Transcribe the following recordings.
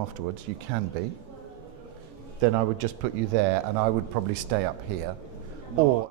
afterwards, you can be, then I would just put you there and I would probably stay up here. Or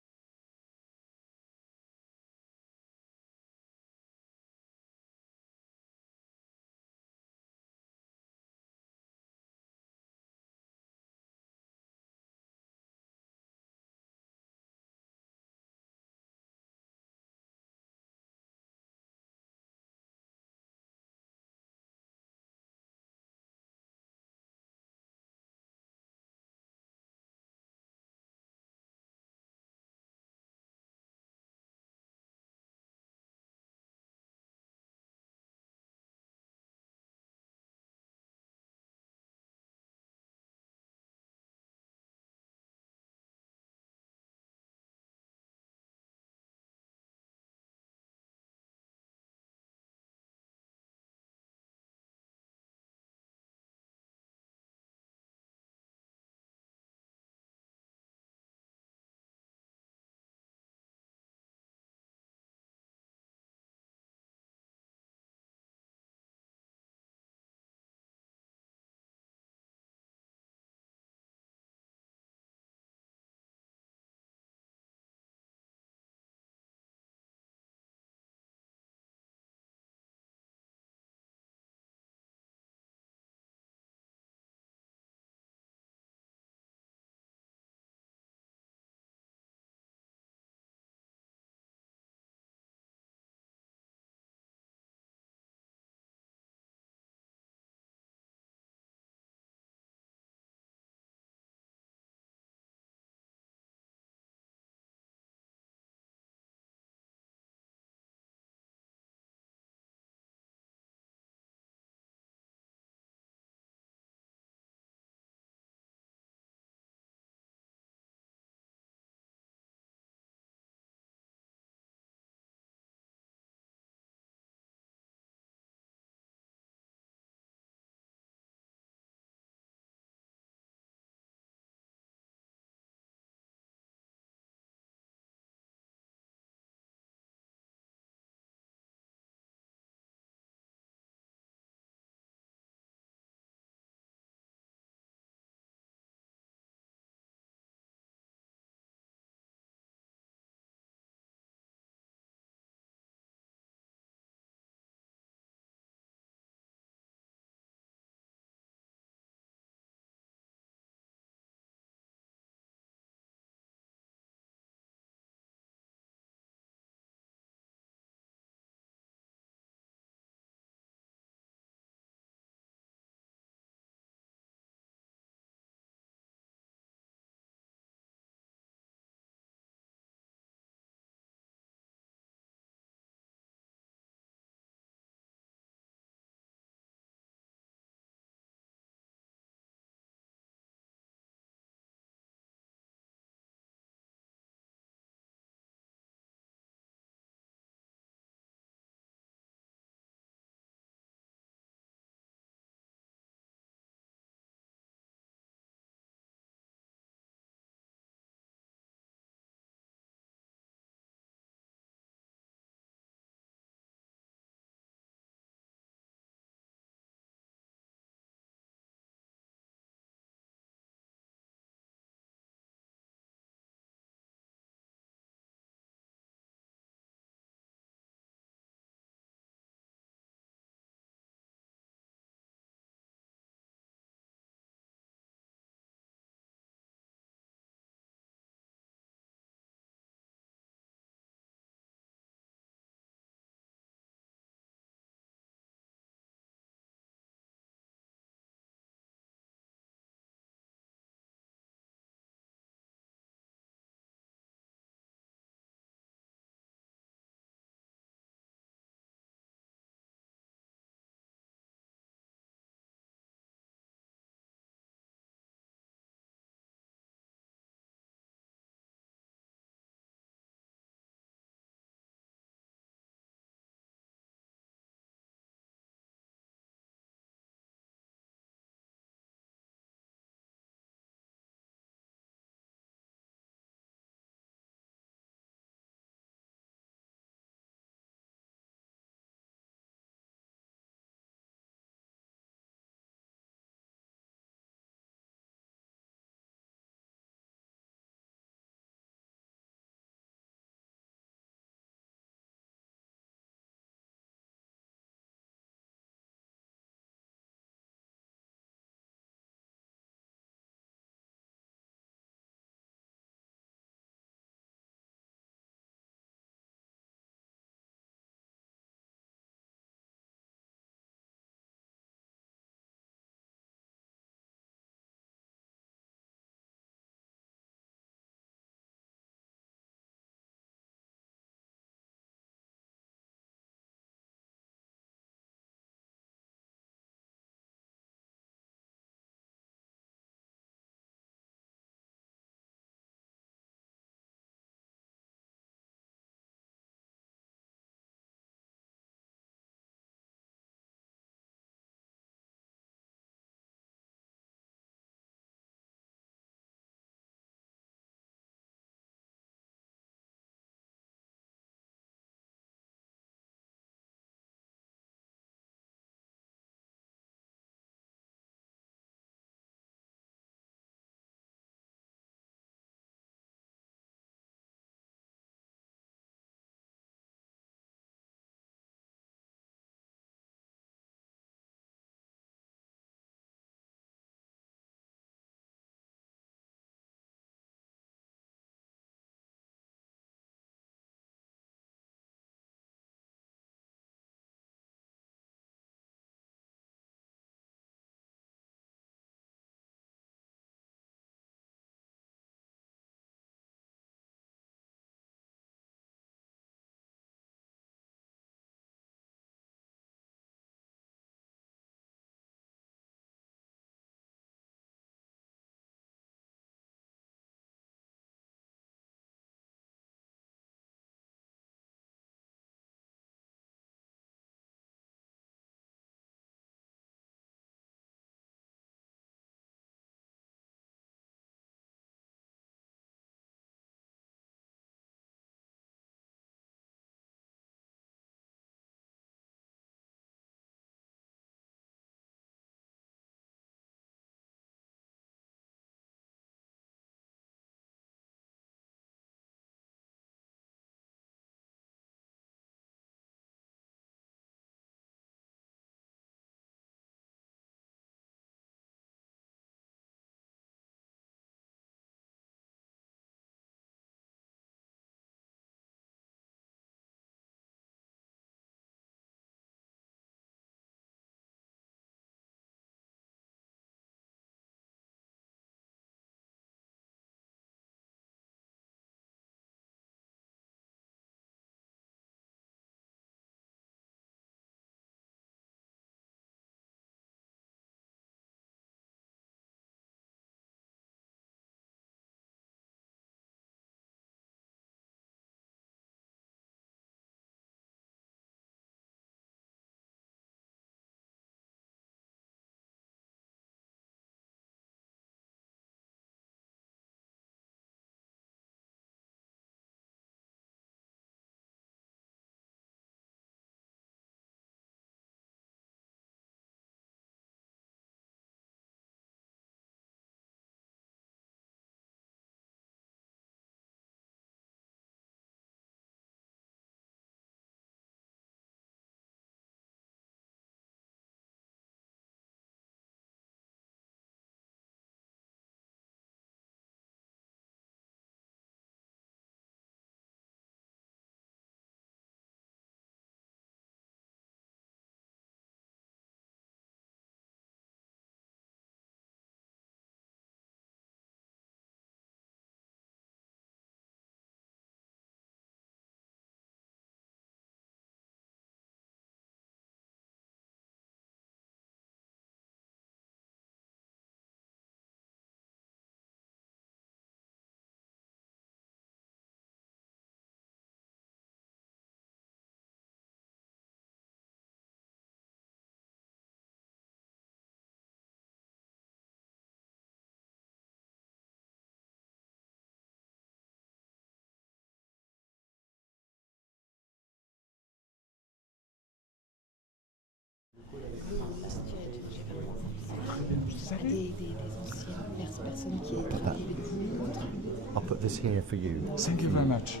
I'll put this here for you. Thank you very much.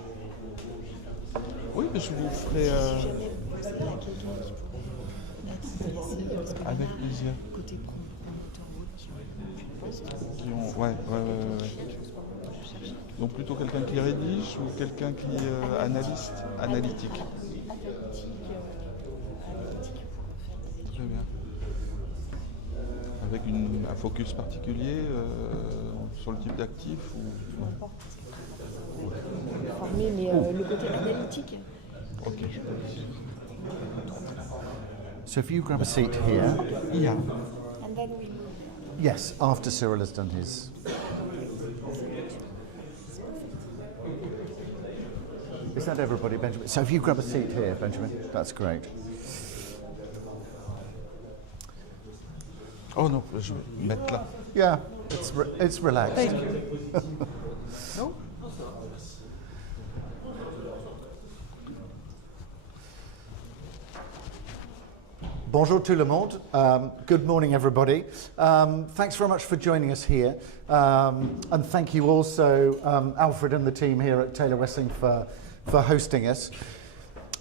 Oui, mais je vous ferai avec plaisir. Ouais. Donc plutôt quelqu'un qui rédige ou quelqu'un qui analytique. Très bien. Avec un focus particulier sur le type d'actif ou... Formé, mais le côté analytique. Ok. So if you grab a seat here. Yeah. And then we... Yes, after Cyril has done his. Is that everybody, Benjamin? So if you grab a seat here, Benjamin, that's great. Oh non, je vais me mettre là. Yeah, it's relaxed. No? Bonjour tout le monde. Good morning, everybody. Thanks very much for joining us here. And thank you also, Alfred and the team here at Taylor Wessing for hosting us.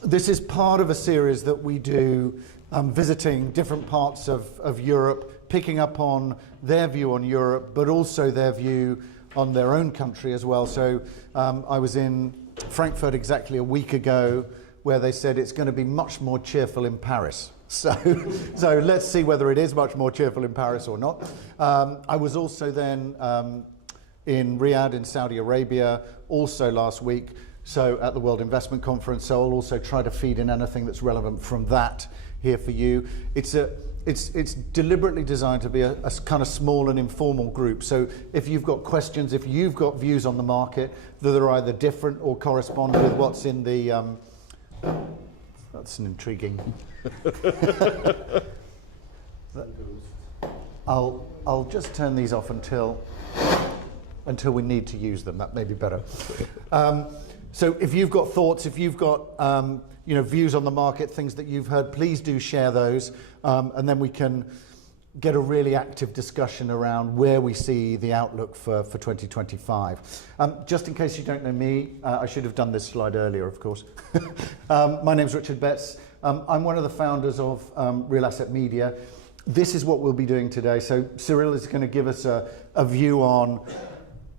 This is part of a series that we do visiting different parts of Europe, picking up on their view on Europe, but also their view on their own country as well. So I was in Frankfurt exactly a week ago, where they said it's going to be much more cheerful in Paris. So let's see whether it is much more cheerful in Paris or not. I was also then in Riyadh in Saudi Arabia, also last week, so at the World Investment Conference. So I'll also try to feed in anything that's relevant from that here for you. It's deliberately designed to be a kind of small and informal group. So if you've got questions, if you've got views on the market that are either different or correspond with what's in the that's an intriguing. I'll just turn these off until we need to use them. That may be better. So if you've got thoughts, if you've got views on the market, things that you've heard, please do share those, and then we can get a really active discussion around where we see the outlook for 2025. Just in case you don't know me, I should have done this slide earlier, of course. My name's Richard Betts. I'm one of the founders of Real Asset Media. This is what we'll be doing today. So Cyril is going to give us a view on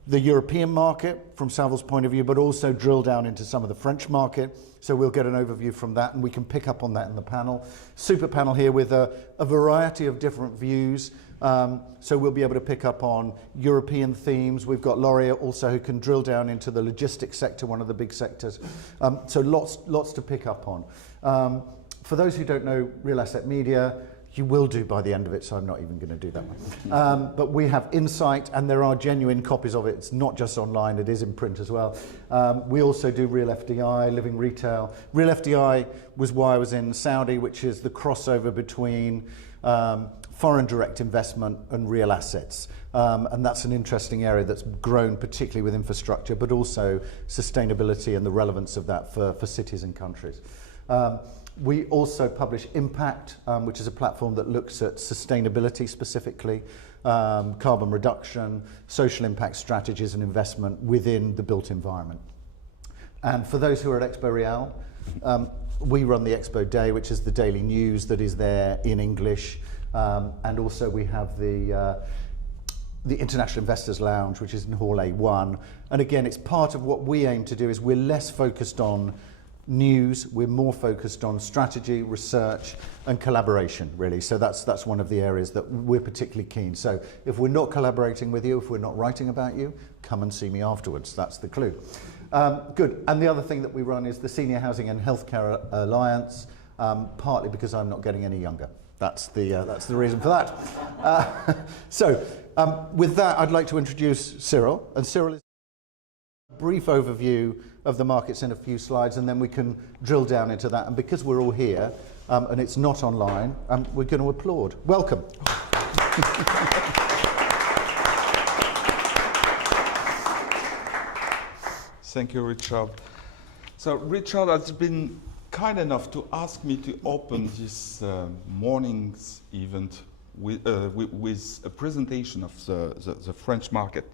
the European market from Savil's point of view, but also drill down into some of the French market. So we'll get an overview from that, and we can pick up on that in the panel. Super panel here with a variety of different views. So we'll be able to pick up on European themes. We've got Laurie also who can drill down into the logistics sector, one of the big sectors. So lots to pick up on. For those who don't know Real Asset Media, you will do by the end of it, so I'm not even going to do that one. But we have Insight, and there are genuine copies of it. It's not just online, it is in print as well. We also do Real FDI, Living Retail. Real FDI was why I was in Saudi, which is the crossover between foreign direct investment and real assets. And that's an interesting area that's grown particularly with infrastructure, but also sustainability and the relevance of that for cities and countries. We also publish Impact, which is a platform that looks at sustainability specifically, carbon reduction, social impact strategies and investment within the built environment. And for those who are at Expo Real, we run the Expo Day, which is the daily news that is there in English. And also we have the International Investors Lounge, which is in Hall A1. And again, it's part of what we aim to do is we're less focused on news, we're more focused on strategy, research and collaboration really. So that's one of the areas that we're particularly keen. So if we're not collaborating with you, if we're not writing about you, come and see me afterwards. That's the clue. Good. And the other thing that we run is the Senior Housing and Healthcare Alliance, partly because I'm not getting any younger. That's the reason for that. So with that, I'd like to introduce Cyril. And Cyril is a brief overview of the markets in a few slides, and then we can drill down into that. And because we're all here, and it's not online, we're going to applaud. Welcome. Thank you, Richard. So Richard has been kind enough to ask me to open this morning's event with a presentation of the French market.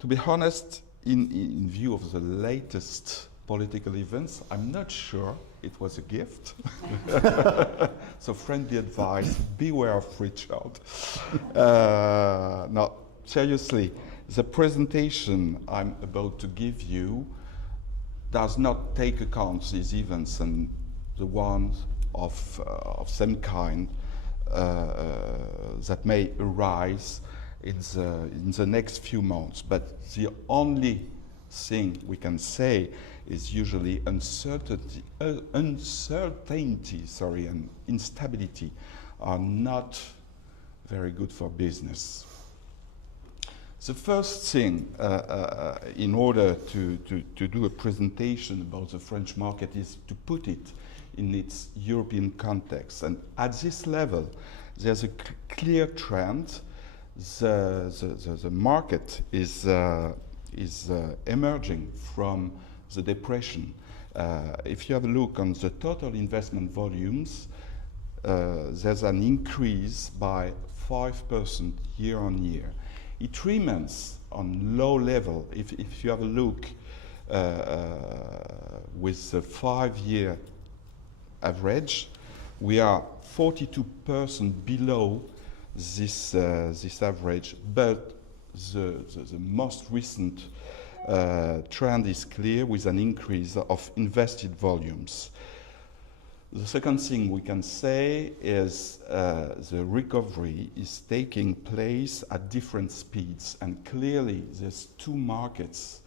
To be honest, in view of the latest political events, I'm not sure it was a gift. So friendly advice, beware of Richard. No, seriously, the presentation I'm about to give you does not take account these events and the ones of same kind that may arise in the next few months. But the only thing we can say is usually uncertainty, and instability are not very good for business. The first thing, in order to do a presentation about the French market, is to put it in its European context. And at this level, there's a clear trend. The market is emerging from the depression. If you have a look on the total investment volumes, there's an increase by 5% year on year. It remains on low level. If you have a look with the 5-year average, we are 42% below this average, but the most recent trend is clear with an increase of invested volumes. The second thing we can say is the recovery is taking place at different speeds, and clearly there's two markets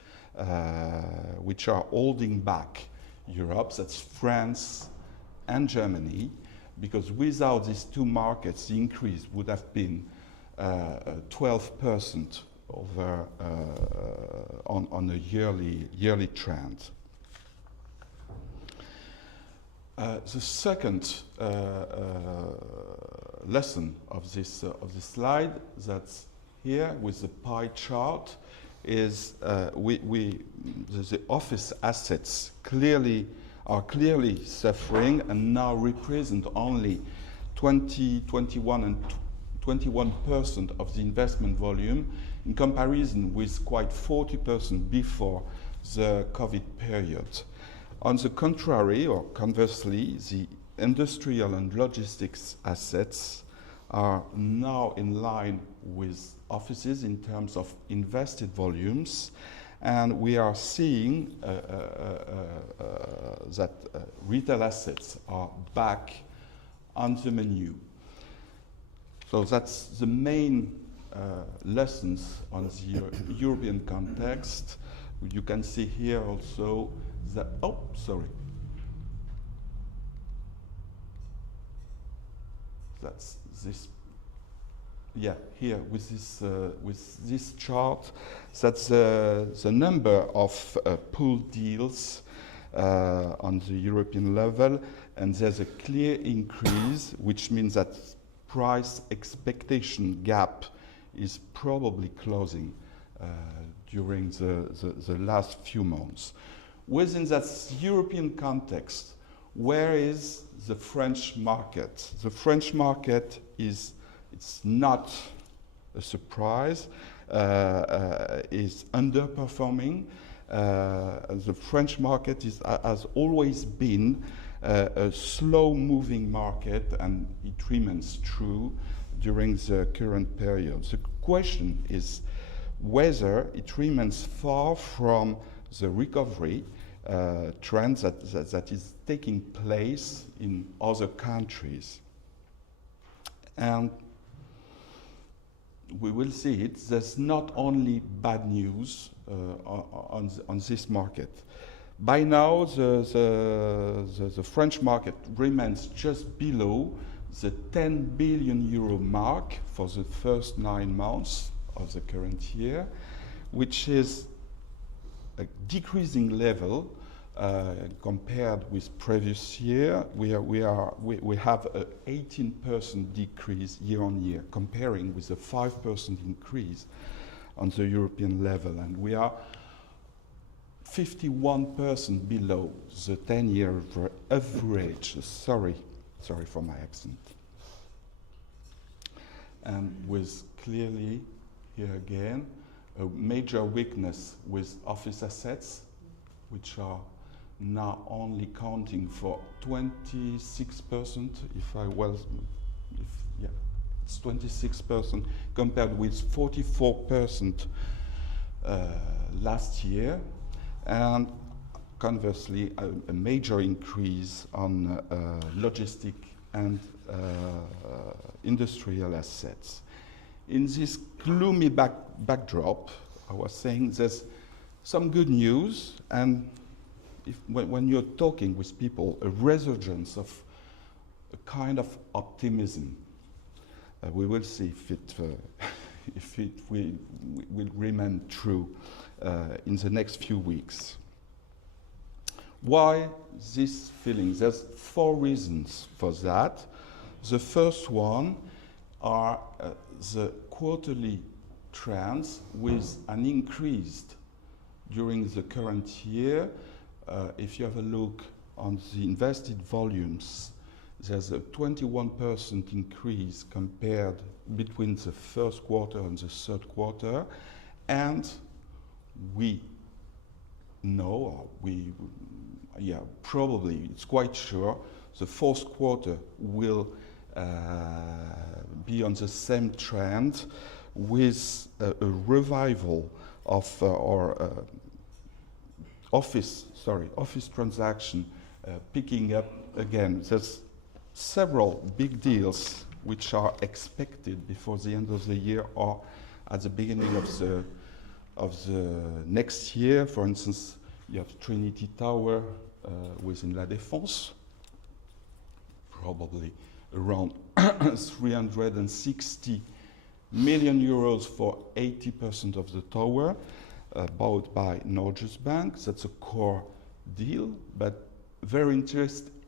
which are holding back Europe, that's France and Germany, because without these two markets the increase would have been 12% over on a yearly trend. The second lesson of this slide that's here with the pie chart is the office assets are clearly suffering and now represent only 21% of the investment volume, in comparison with quite 40% before the COVID period. On the contrary, or conversely, the industrial and logistics assets are now in line with offices in terms of invested volumes, and we are seeing that retail assets are back on the menu. So that's the main lessons on the European context. You can see here also that, that's this, yeah, here with this chart, that's the number of pooled deals on the European level, and there's a clear increase, which means that price expectation gap is probably closing during the last few months. Within that European context, where is the French market? The French market it's not a surprise, is underperforming. The French market has always been a slow-moving market, and it remains true during the current period. The question is whether it remains far from the recovery trend that is taking place in other countries. And we will see it. There's not only bad news on this market. By now, the French market remains just below the 10 billion euro mark for the first 9 months of the current year, which is a decreasing level compared with previous year. We have an 18% decrease year on year, comparing with a 5% increase on the European level, and we are 51% below the 10-year average. Sorry for my accent. And with clearly, here again, a major weakness with office assets, which are now only counting for 26%, it's 26% compared with 44% last year, and conversely a major increase on logistic and industrial assets. In this gloomy backdrop, I was saying there's some good news, and when you're talking with people, a resurgence of a kind of optimism. We will see if it will remain true in the next few weeks. Why this feeling? There's 4 reasons for that. The first one are the quarterly trends with an increase during the current year. If you have a look on the invested volumes, there's a 21% increase compared between the first quarter and the third quarter, and we know, probably, it's quite sure, the fourth quarter will be on the same trend with a revival of our office transaction picking up again. There's several big deals which are expected before the end of the year or at the beginning of the next year. For instance, you have Trinity Tower within La Défense, probably around 360 million euros for 80% of the tower, bought by Norges Bank. That's a core deal, but very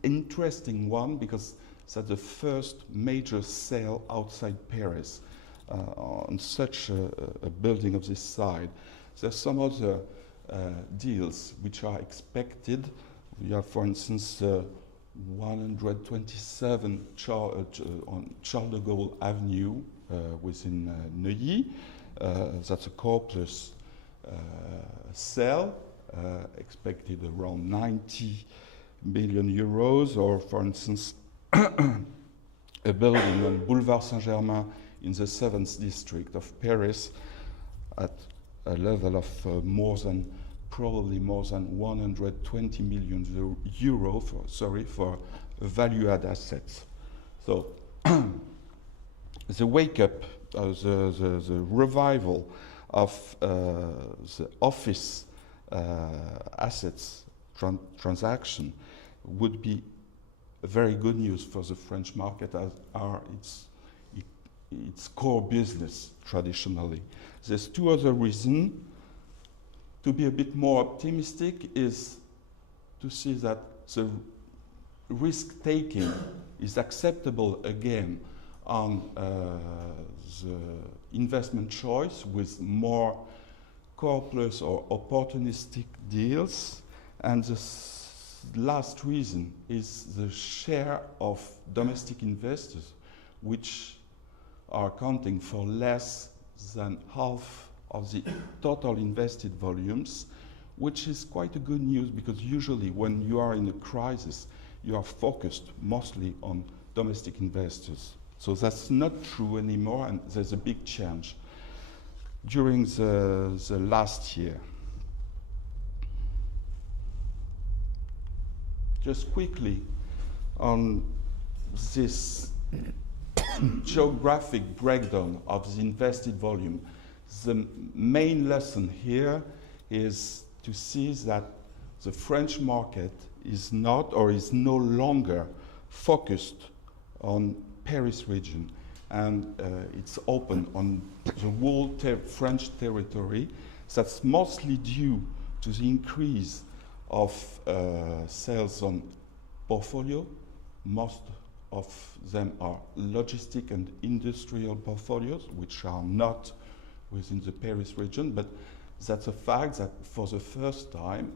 interesting one, because that's the first major sale outside Paris on such a building of this size. There's some other deals which are expected. We have, for instance, 127 on Charles de Gaulle Avenue within Neuilly. That's a core plus sale, expected around 90 million euros, or for instance, a building on Boulevard Saint-Germain in the 7th district of Paris at a level of probably more than 120 million euro for value-add assets. So the wake-up, the revival of the office assets transaction would be very good news for the French market, as are its core business traditionally. There's 2 other reasons. To be a bit more optimistic is to see that the risk-taking is acceptable again on the investment choice, with more core plus or opportunistic deals. And the last reason is the share of domestic investors, which are accounting for less than half of the total invested volumes, which is quite a good news, because usually when you are in a crisis, you are focused mostly on domestic investors. So that's not true anymore, and there's a big change during the last year. Just quickly on this geographic breakdown of the invested volume, the main lesson here is to see that the French market is not, or is no longer, focused on Paris region, and it's open on the whole French territory. That's mostly due to the increase of sales on portfolio. Most of them are logistic and industrial portfolios, which are not within the Paris region, but that's a fact that for the first time,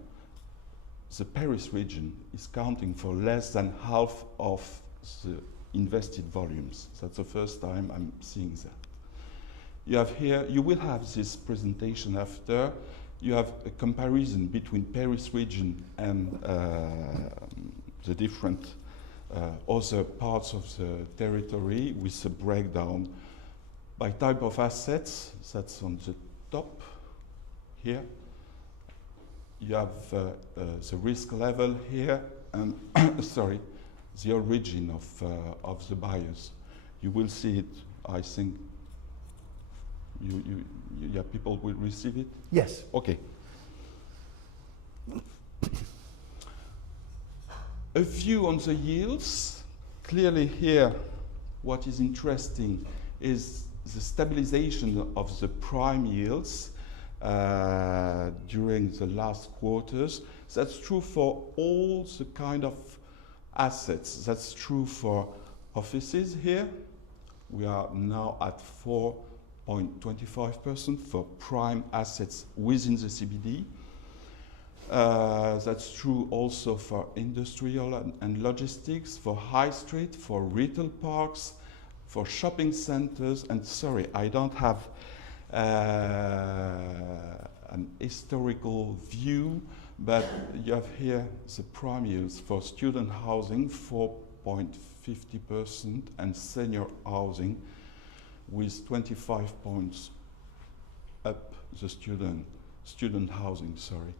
the Paris region is counting for less than half of the invested volumes. That's the first time I'm seeing that. You have here, you will have this presentation after, you have a comparison between Paris region and the different other parts of the territory with a breakdown by type of assets. That's on the top here. You have the risk level here and sorry, the origin of the buyers. You will see it, I think. Yeah, people will receive it? Yes. Okay. A view on the yields. Clearly here, what is interesting is the stabilization of the prime yields during the last quarters. That's true for all the kind of assets. That's true for offices here. We are now at 4.25% for prime assets within the CBD. That's true also for industrial and logistics, for high street, for retail parks, for shopping centers. And sorry, I don't have an historical view, but you have here the prime yields for student housing, 4.50%, and senior housing with 25 points up the student housing, sorry.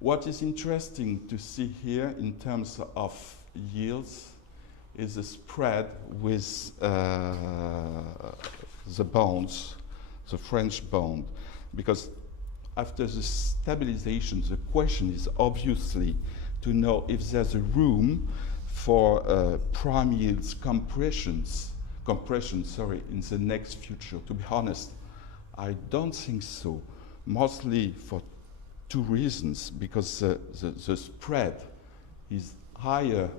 What is interesting to see here in terms of yields is the spread with the bonds, the French bond, because after the stabilization, the question is obviously to know if there's a room for prime yields compression, in the next future. To be honest, I don't think so. Mostly for two reasons, because the spread is higher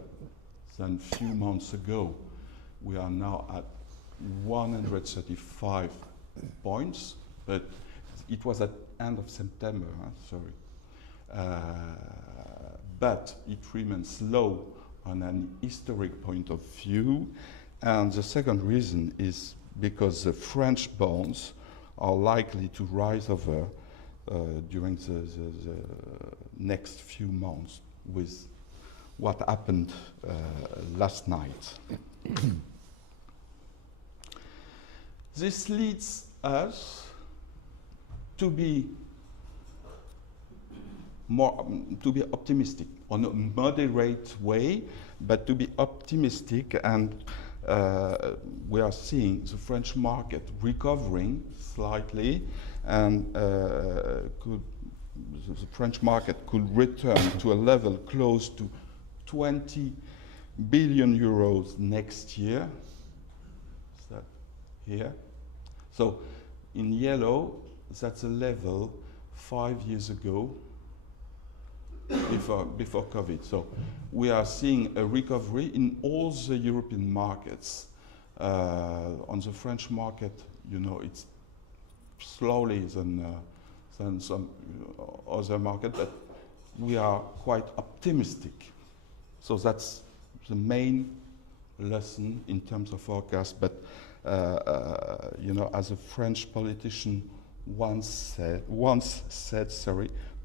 than a few months ago. We are now at 135 points, but it was at end of September, sorry. But it remains low on an historic point of view. And the second reason is because the French bonds are likely to rise over during the next few months with what happened last night. This leads us to be optimistic on a moderate way, but to be optimistic, and we are seeing the French market recovering slightly, and the French market could return to a level close to 20 billion euros next year. Is that here? So in yellow, that's a level 5 years ago, before COVID. So we are seeing a recovery in all the European markets. On the French market, you know, it's slowly than some other market, but we are quite optimistic. So that's the main lesson in terms of forecast. But you know, as a French politician once said,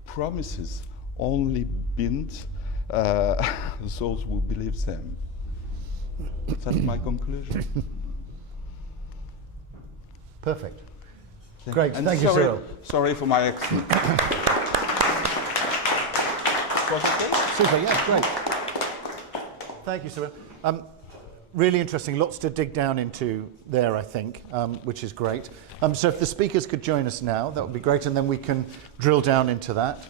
promises only bind those who believe them. That's my conclusion. Perfect. Great, and thank you, Cyril. Sorry for my accent. Was it okay? Super, yeah, great. Thank you, Cyril. Really interesting, lots to dig down into there, I think, which is great. So if the speakers could join us now, that would be great, and then we can drill down into that.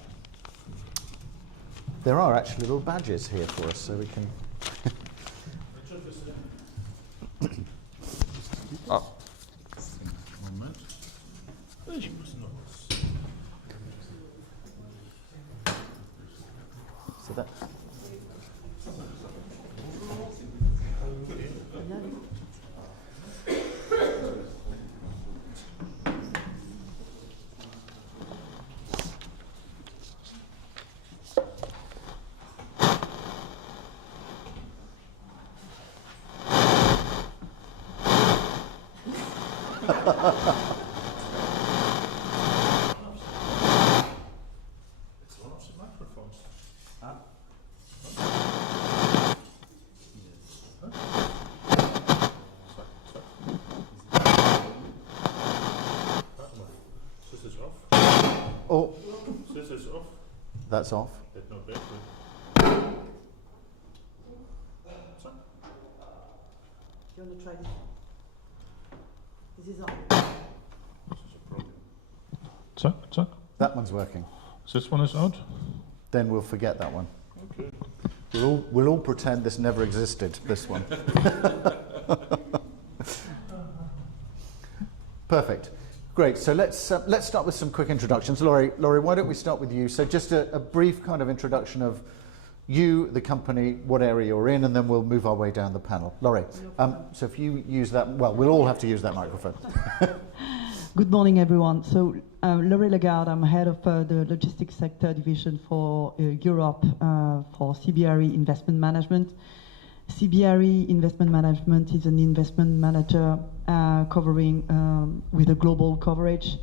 There are actually little badges here for us, so we can... So that... one of the microphones. This is off. Oh, This is off. that's off. That's not bad. So, You want to try this? This is on. this is a problem. Tuck. That one's working. This one is out. Then we'll forget that one. Okay. We'll all pretend this never existed, this one. Perfect. Great. So let's start with some quick introductions. Laurie, why don't we start with you? So just a brief kind of introduction of you, the company, what area you're in, and then we'll move our way down the panel. Laurie, so if you use that, well, we'll all have to use that microphone. Good morning, everyone. So, Laurie Lagarde, I'm head of the logistics sector division for Europe for CBRE Investment Management. CBRE Investment Management is an investment manager covering with a global coverage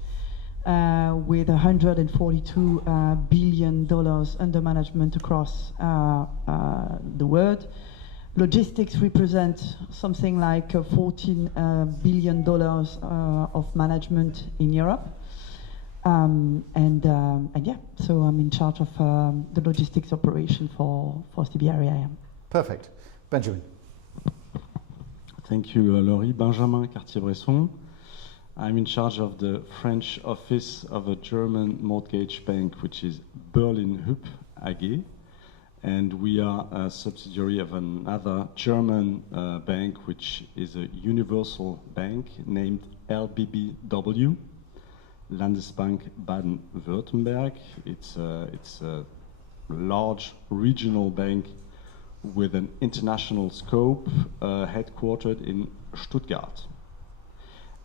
with $142 billion under management across the world. Logistics represents something like $14 billion of management in Europe. And yeah, so I'm in charge of the logistics operation for CBRE IM. Perfect. Benjamin. Thank you, Laurie. Benjamin Cartier-Bresson. I'm in charge of the French office of a German mortgage bank, which is Berlin Hüb AG. And we are a subsidiary of another German bank, which is a universal bank named LBBW, Landesbank Baden-Württemberg. It's a large regional bank with an international scope, headquartered in Stuttgart.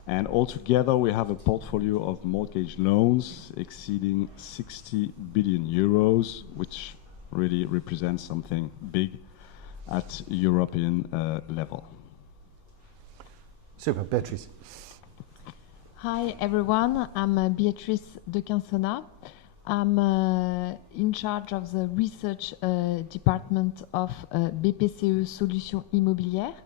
And altogether, we have a portfolio of mortgage loans exceeding 60 billion euros, which really represents something big at European level. Super. Beatrice. Hi everyone, I'm Beatrice de Quinsona. I'm in charge of the research department of BPCE Solutions Immobilières.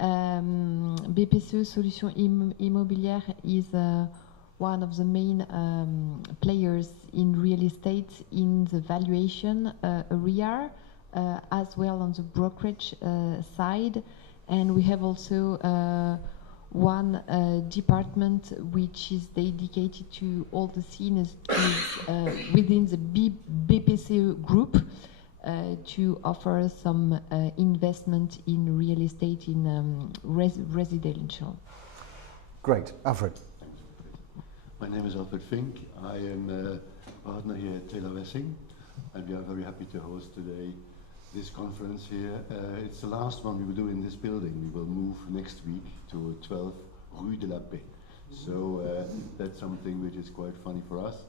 BPCE Solutions Immobilières is one of the main players in real estate in the valuation area, as well on the brokerage side. And we have also one department which is dedicated to all the scenes within the BPCE group to offer some investment in real estate in residential. Great. Alfred. My name is Alfred Fink. I am a partner here at Taylor Wessing, and we are very happy to host today this conference here. It's the last one we will do in this building. We will move next week to 12 Rue de la Paix. So that's something which is quite funny for us,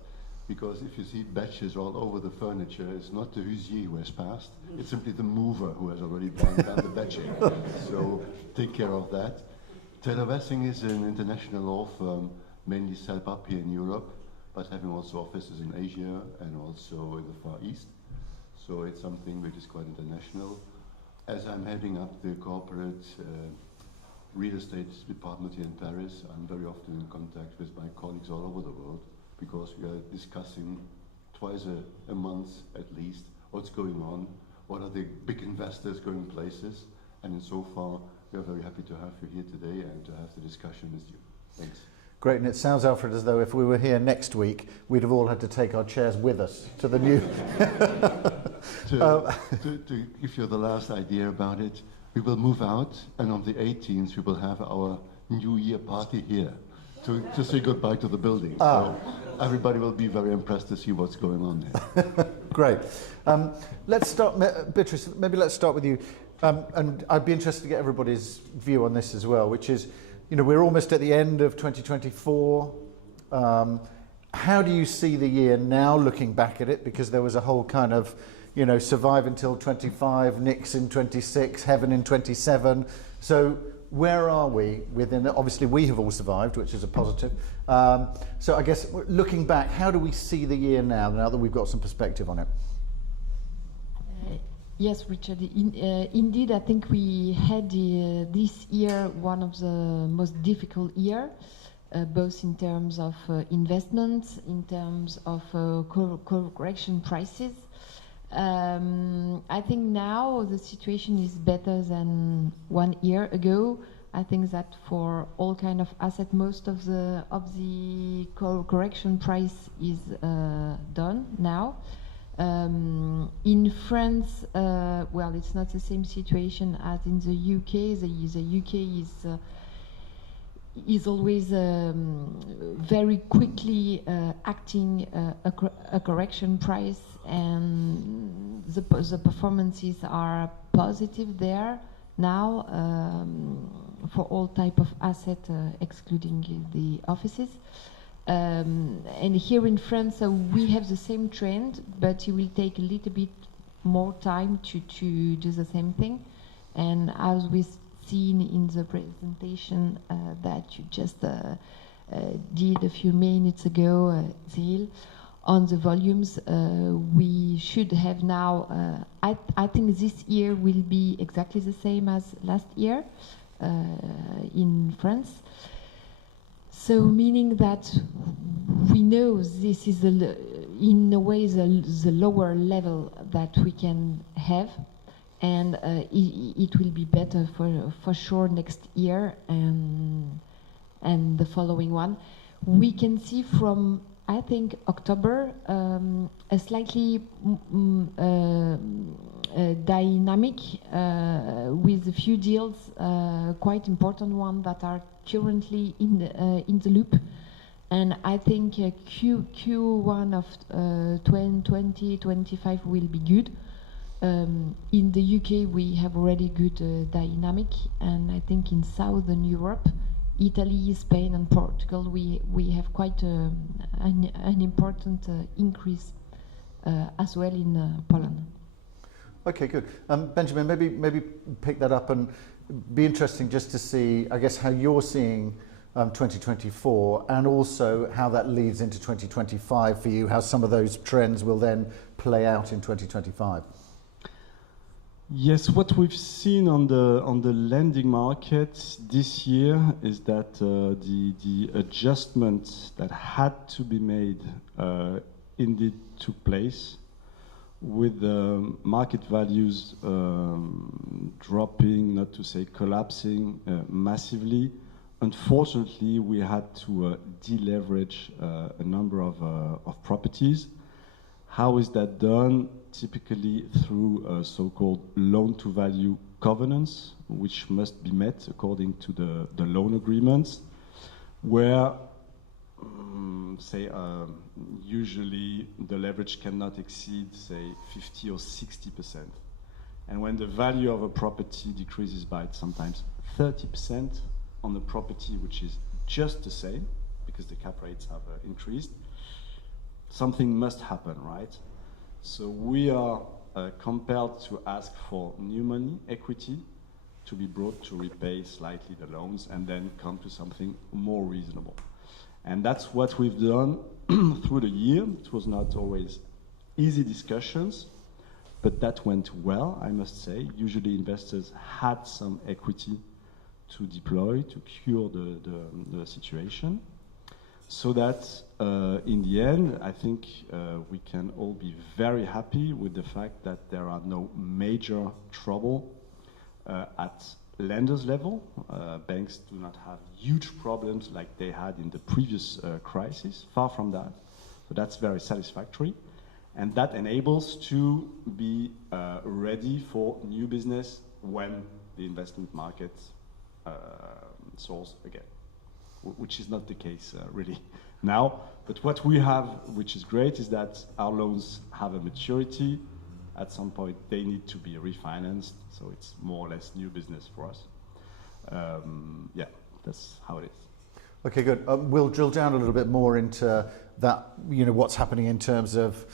because if you see badges all over the furniture, it's not the huissier who has passed, it's simply the mover who has already done the badging. So take care of that. Taylor Wessing is an international law firm, mainly set up here in Europe, but having also offices in Asia and also in the Far East. So it's something which is quite international. As I'm heading up the corporate real estate department here in Paris, I'm very often in contact with my colleagues all over the world, because we are discussing twice a month at least what's going on, what are the big investors going places, and so far we are very happy to have you here today and to have the discussion with you. Thanks. Great, and it sounds, Alfred, as though if we were here next week, we'd have all had to take our chairs with us to the new... To give you the last idea about it, we will move out, and on the 18th we will have our New Year party here to say goodbye to the building. So everybody will be very impressed to see what's going on there. Great. Let's start, Beatrice, maybe let's start with you. And I'd be interested to get everybody's view on this as well, which is, you know, we're almost at the end of 2024. How do you see the year now, looking back at it? Because there was a whole kind of, you know, survive until 25, Nix in 26, heaven in 27. So where are we within it? Obviously, we have all survived, which is a positive. So I guess looking back, how do we see the year now that we've got some perspective on it? Yes, Richard. Indeed, I think we had this year one of the most difficult year, both in terms of investments, in terms of correction prices. I think now the situation is better than 1 year ago. I think that for all kind of asset, most of the correction price is done now. In France, well, it's not the same situation as in the UK. The UK is always very quickly acting a correction price, and the performances are positive there now for all type of asset, excluding the offices. And here in France, we have the same trend, but it will take a little bit more time to do the same thing. And as we've seen in the presentation that you just did a few minutes ago, Zil, on the volumes, we should have now, I think this year will be exactly the same as last year in France. So meaning that we know this is in a way the lower level that we can have, and it will be better for sure next year and the following one. We can see from, I think, October a slightly dynamic with a few deals, quite important ones that are currently in the loop. And I think Q1 of 2025 will be good. In the UK, we have already good dynamic, and I think in Southern Europe, Italy, Spain, and Portugal, we have quite an important increase as well in Poland. Okay, good. Benjamin, maybe pick that up, and be interesting just to see, I guess, how you're seeing 2024, and also how that leads into 2025 for you, how some of those trends will then play out in 2025. Yes, what we've seen on the lending market this year is that the adjustments that had to be made indeed took place, with the market values dropping, not to say collapsing, massively. Unfortunately, we had to deleverage a number of properties. How is that done? Typically through so-called loan-to-value covenants, which must be met according to the loan agreements, where usually the leverage cannot exceed, say, 50 or 60%. And when the value of a property decreases by sometimes 30% on the property, which is just the same, because the cap rates have increased, something must happen, right? So we are compelled to ask for new money, equity, to be brought to repay slightly the loans and then come to something more reasonable. And that's what we've done through the year. It was not always easy discussions, but that went well, I must say. Usually investors had some equity to deploy, to cure the situation. So that in the end, I think we can all be very happy with the fact that there are no major trouble at lenders level. Banks do not have huge problems like they had in the previous crisis, far from that. So that's very satisfactory. And that enables to be ready for new business when the investment market soars again, which is not the case really now. But what we have, which is great, is that our loans have a maturity. At some point, they need to be refinanced, so it's more or less new business for us. Yeah, that's how it is. Okay, good. We'll drill down a little bit more into that, what's happening in terms of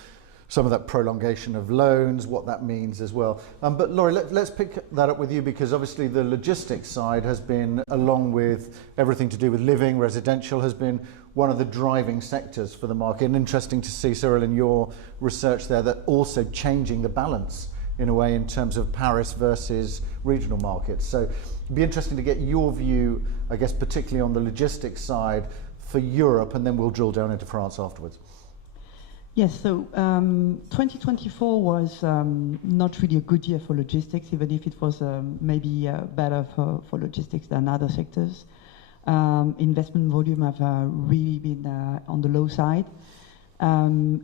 some of that prolongation of loans, what that means as well. But Laurie, let's pick that up with you, because obviously the logistics side has been, along with everything to do with living, residential, has been one of the driving sectors for the market. And interesting to see, Cyril, in your research there, that also changing the balance in a way in terms of Paris versus regional markets. So it'd be interesting to get your view, I guess, particularly on the logistics side for Europe, and then we'll drill down into France afterwards. Yes, so 2024 was not really a good year for logistics, even if it was maybe better for logistics than other sectors. Investment volume have really been on the low side.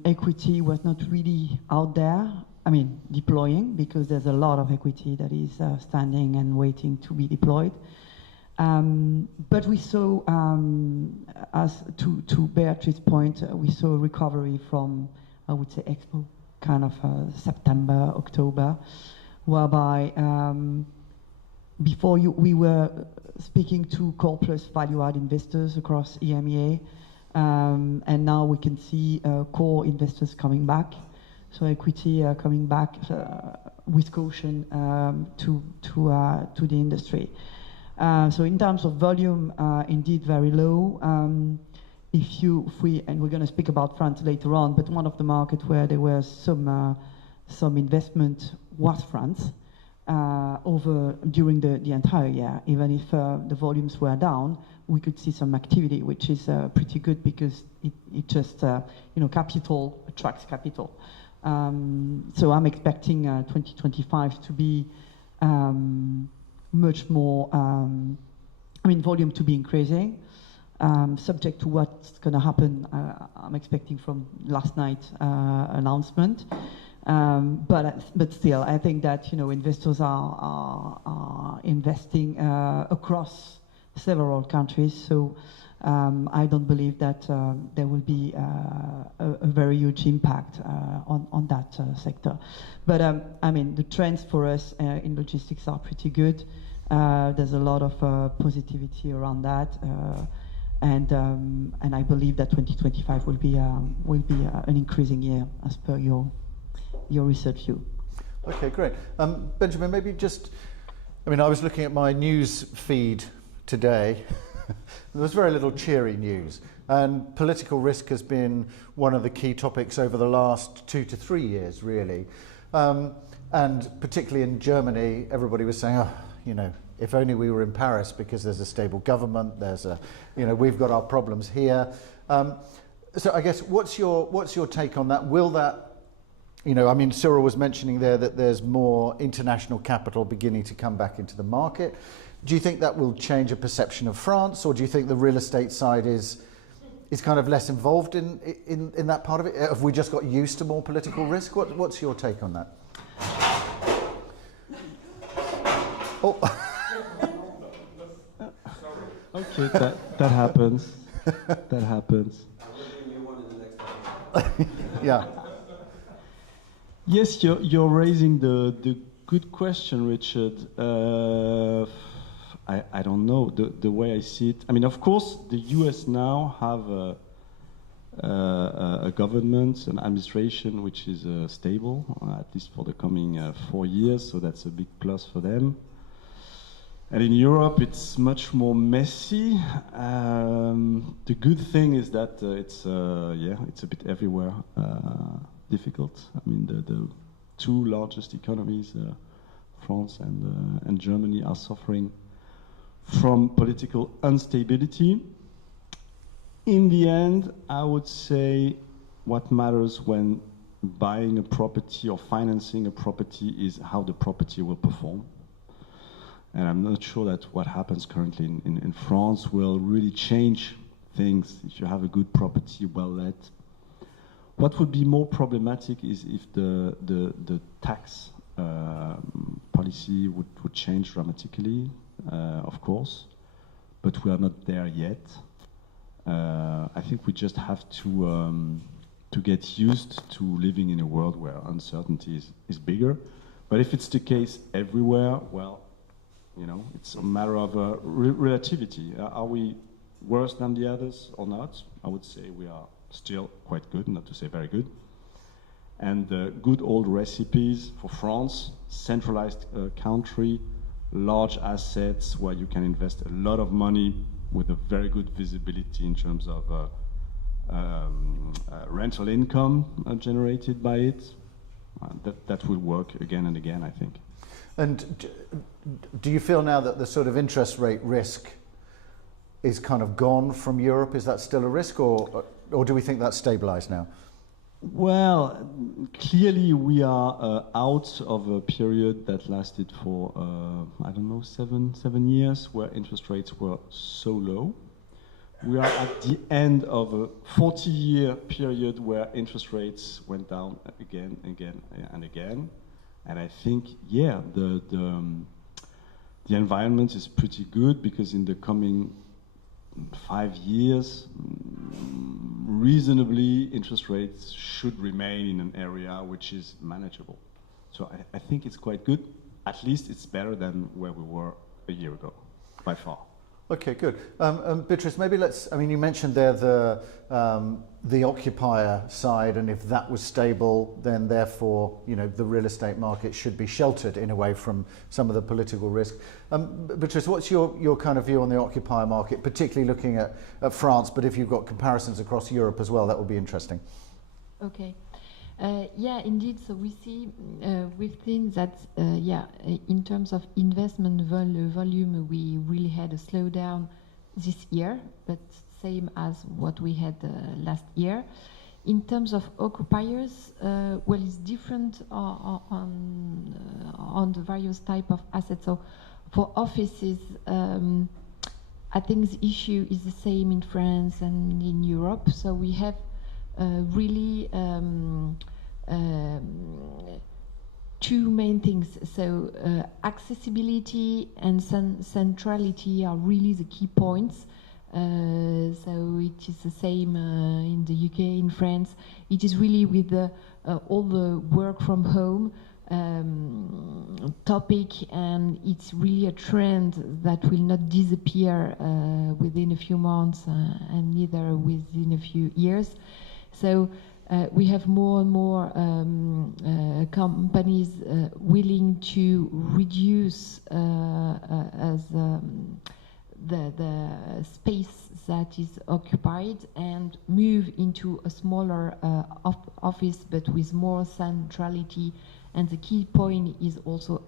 Equity was not really out there, deploying, because there's a lot of equity that is standing and waiting to be deployed. But we saw, as to Beatrice's point, we saw a recovery from, I would say, Expo, kind of September, October, whereby before we were speaking to core plus value-add investors across EMEA, and now we can see core investors coming back, so equity coming back with caution to the industry. So in terms of volume, indeed very low. If we, and we're going to speak about France later on, but one of the markets where there was some investment was France during the entire year. Even if the volumes were down, we could see some activity, which is pretty good, because it just capital attracts capital. So I'm expecting 2025 to be much more, volume to be increasing, subject to what's going to happen. I'm expecting from last night's announcement. But still, I think that investors are investing across several countries. So I don't believe that there will be a very huge impact on that sector. But the trends for us in logistics are pretty good. There's a lot of positivity around that, and I believe that 2025 will be an increasing year as per your research view. Okay, great. Benjamin, maybe just, I was looking at my news feed today. There was very little cheery news, and political risk has been one of the key topics over the last 2 to 3 years, really. And particularly in Germany, everybody was saying, if only we were in Paris, because there's a stable government, we've got our problems here. So I guess, what's your take on that? Will that, Cyril was mentioning there that there's more international capital beginning to come back into the market. Do you think that will change a perception of France, or do you think the real estate side is kind of less involved in that part of it? Have we just got used to more political risk? What's your take on that? Oh. Okay, that happens. That happens. Yeah. Yes, you're raising the good question, Richard. I don't know the way I see it. Of course, the US now have a government, an administration which is stable, at least for the coming 4 years. So that's a big plus for them. And in Europe, it's much more messy. The good thing is that it's a bit everywhere difficult. The two largest economies, France and Germany, are suffering from political instability. In the end, I would say what matters when buying a property or financing a property is how the property will perform. And I'm not sure that what happens currently in France will really change things if you have a good property well let. What would be more problematic is if the tax policy would change dramatically, of course, but we are not there yet. I think we just have to get used to living in a world where uncertainty is bigger. But if it's the case everywhere, well, it's a matter of relativity. Are we worse than the others or not? I would say we are still quite good, not to say very good. And the good old recipes for France, centralized country, large assets where you can invest a lot of money with a very good visibility in terms of rental income generated by it. That will work again and again, I think. And do you feel now that the sort of interest rate risk is kind of gone from Europe? Is that still a risk, or do we think that's stabilized now? Well, clearly we are out of a period that lasted for, I don't know, seven years, where interest rates were so low. We are at the end of a 40-year period where interest rates went down again, and again. And I think, yeah, the environment is pretty good, because in the coming 5 years, reasonably, interest rates should remain in an area which is manageable. So I think it's quite good. At least it's better than where we were a year ago, by far. Okay, good. Beatrice, maybe let's, I mean, you mentioned there the occupier side, and if that was stable, then therefore, you know, the real estate market should be sheltered in a way from some of the political risk. Beatrice, what's your kind of view on the occupier market, particularly looking at France, but if you've got comparisons across Europe as well, that would be interesting. Okay. Yeah, indeed. So we see, we've seen that, in terms of investment volume, we really had a slowdown this year, but same as what we had last year. In terms of occupiers, well, it's different on the various type of assets. So for offices, I think the issue is the same in France and in Europe. So we have really two main things. So accessibility and centrality are really the key points. So it is the same in the UK, in France. It is really with all the work from home topic, and it's really a trend that will not disappear within a few months and neither within a few years. So we have more and more companies willing to reduce the space that is occupied and move into a smaller office, but with more centrality. And the key point is also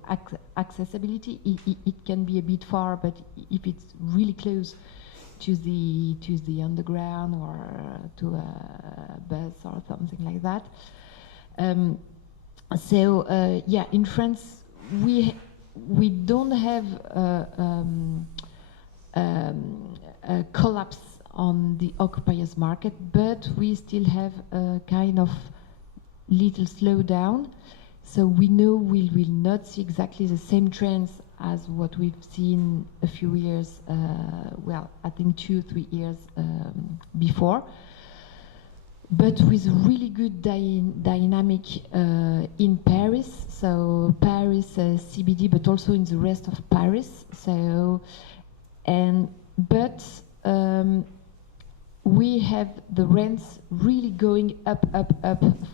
accessibility. It can be a bit far, but if it's really close to the underground or to a bus or something like that. In France, we don't have a collapse on the occupiers market, but we still have a kind of little slowdown. So we know we will not see exactly the same trends as what we've seen a few years, I think 2-3 years before. But with really good dynamic in Paris, so Paris CBD, but also in the rest of Paris. So, we have the rents really going up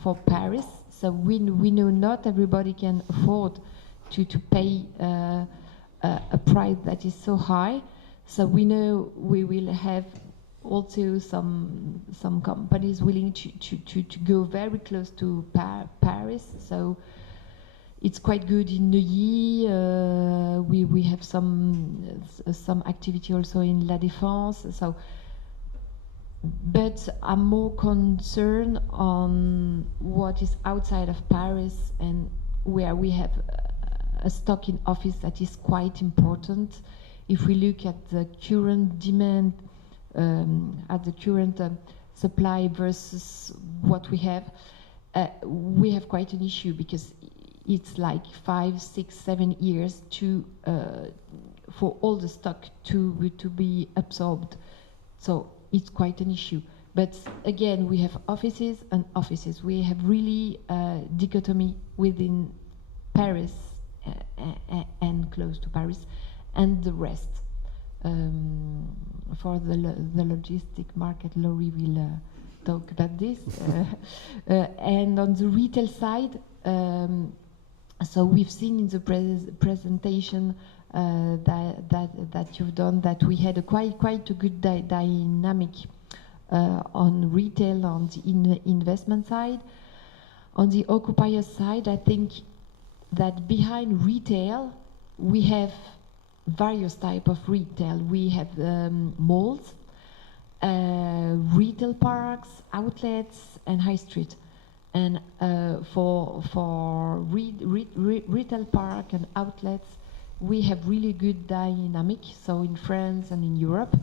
for Paris. So we know not everybody can afford to pay a price that is so high. So we know we will have also some companies willing to go very close to Paris. So it's quite good in Neuilly. We have some activity also in La Défense. So, but I'm more concerned on what is outside of Paris and where we have a stock in office that is quite important. If we look at the current demand, at the current supply versus what we have quite an issue, because it's like 5, 6, 7 years for all the stock to be absorbed. So it's quite an issue. But again, we have offices and offices. We have really dichotomy within Paris and close to Paris, and the rest. For the logistic market, Laurie talk about this. And on the retail side, so we've seen in the presentation that you've done that we had a quite a good dynamic on retail on the investment side. On the occupier side, I think that behind retail we have various type of retail. We have malls, retail parks, outlets, and high street. And for retail park and outlets, we have really good dynamic. So in France and in Europe,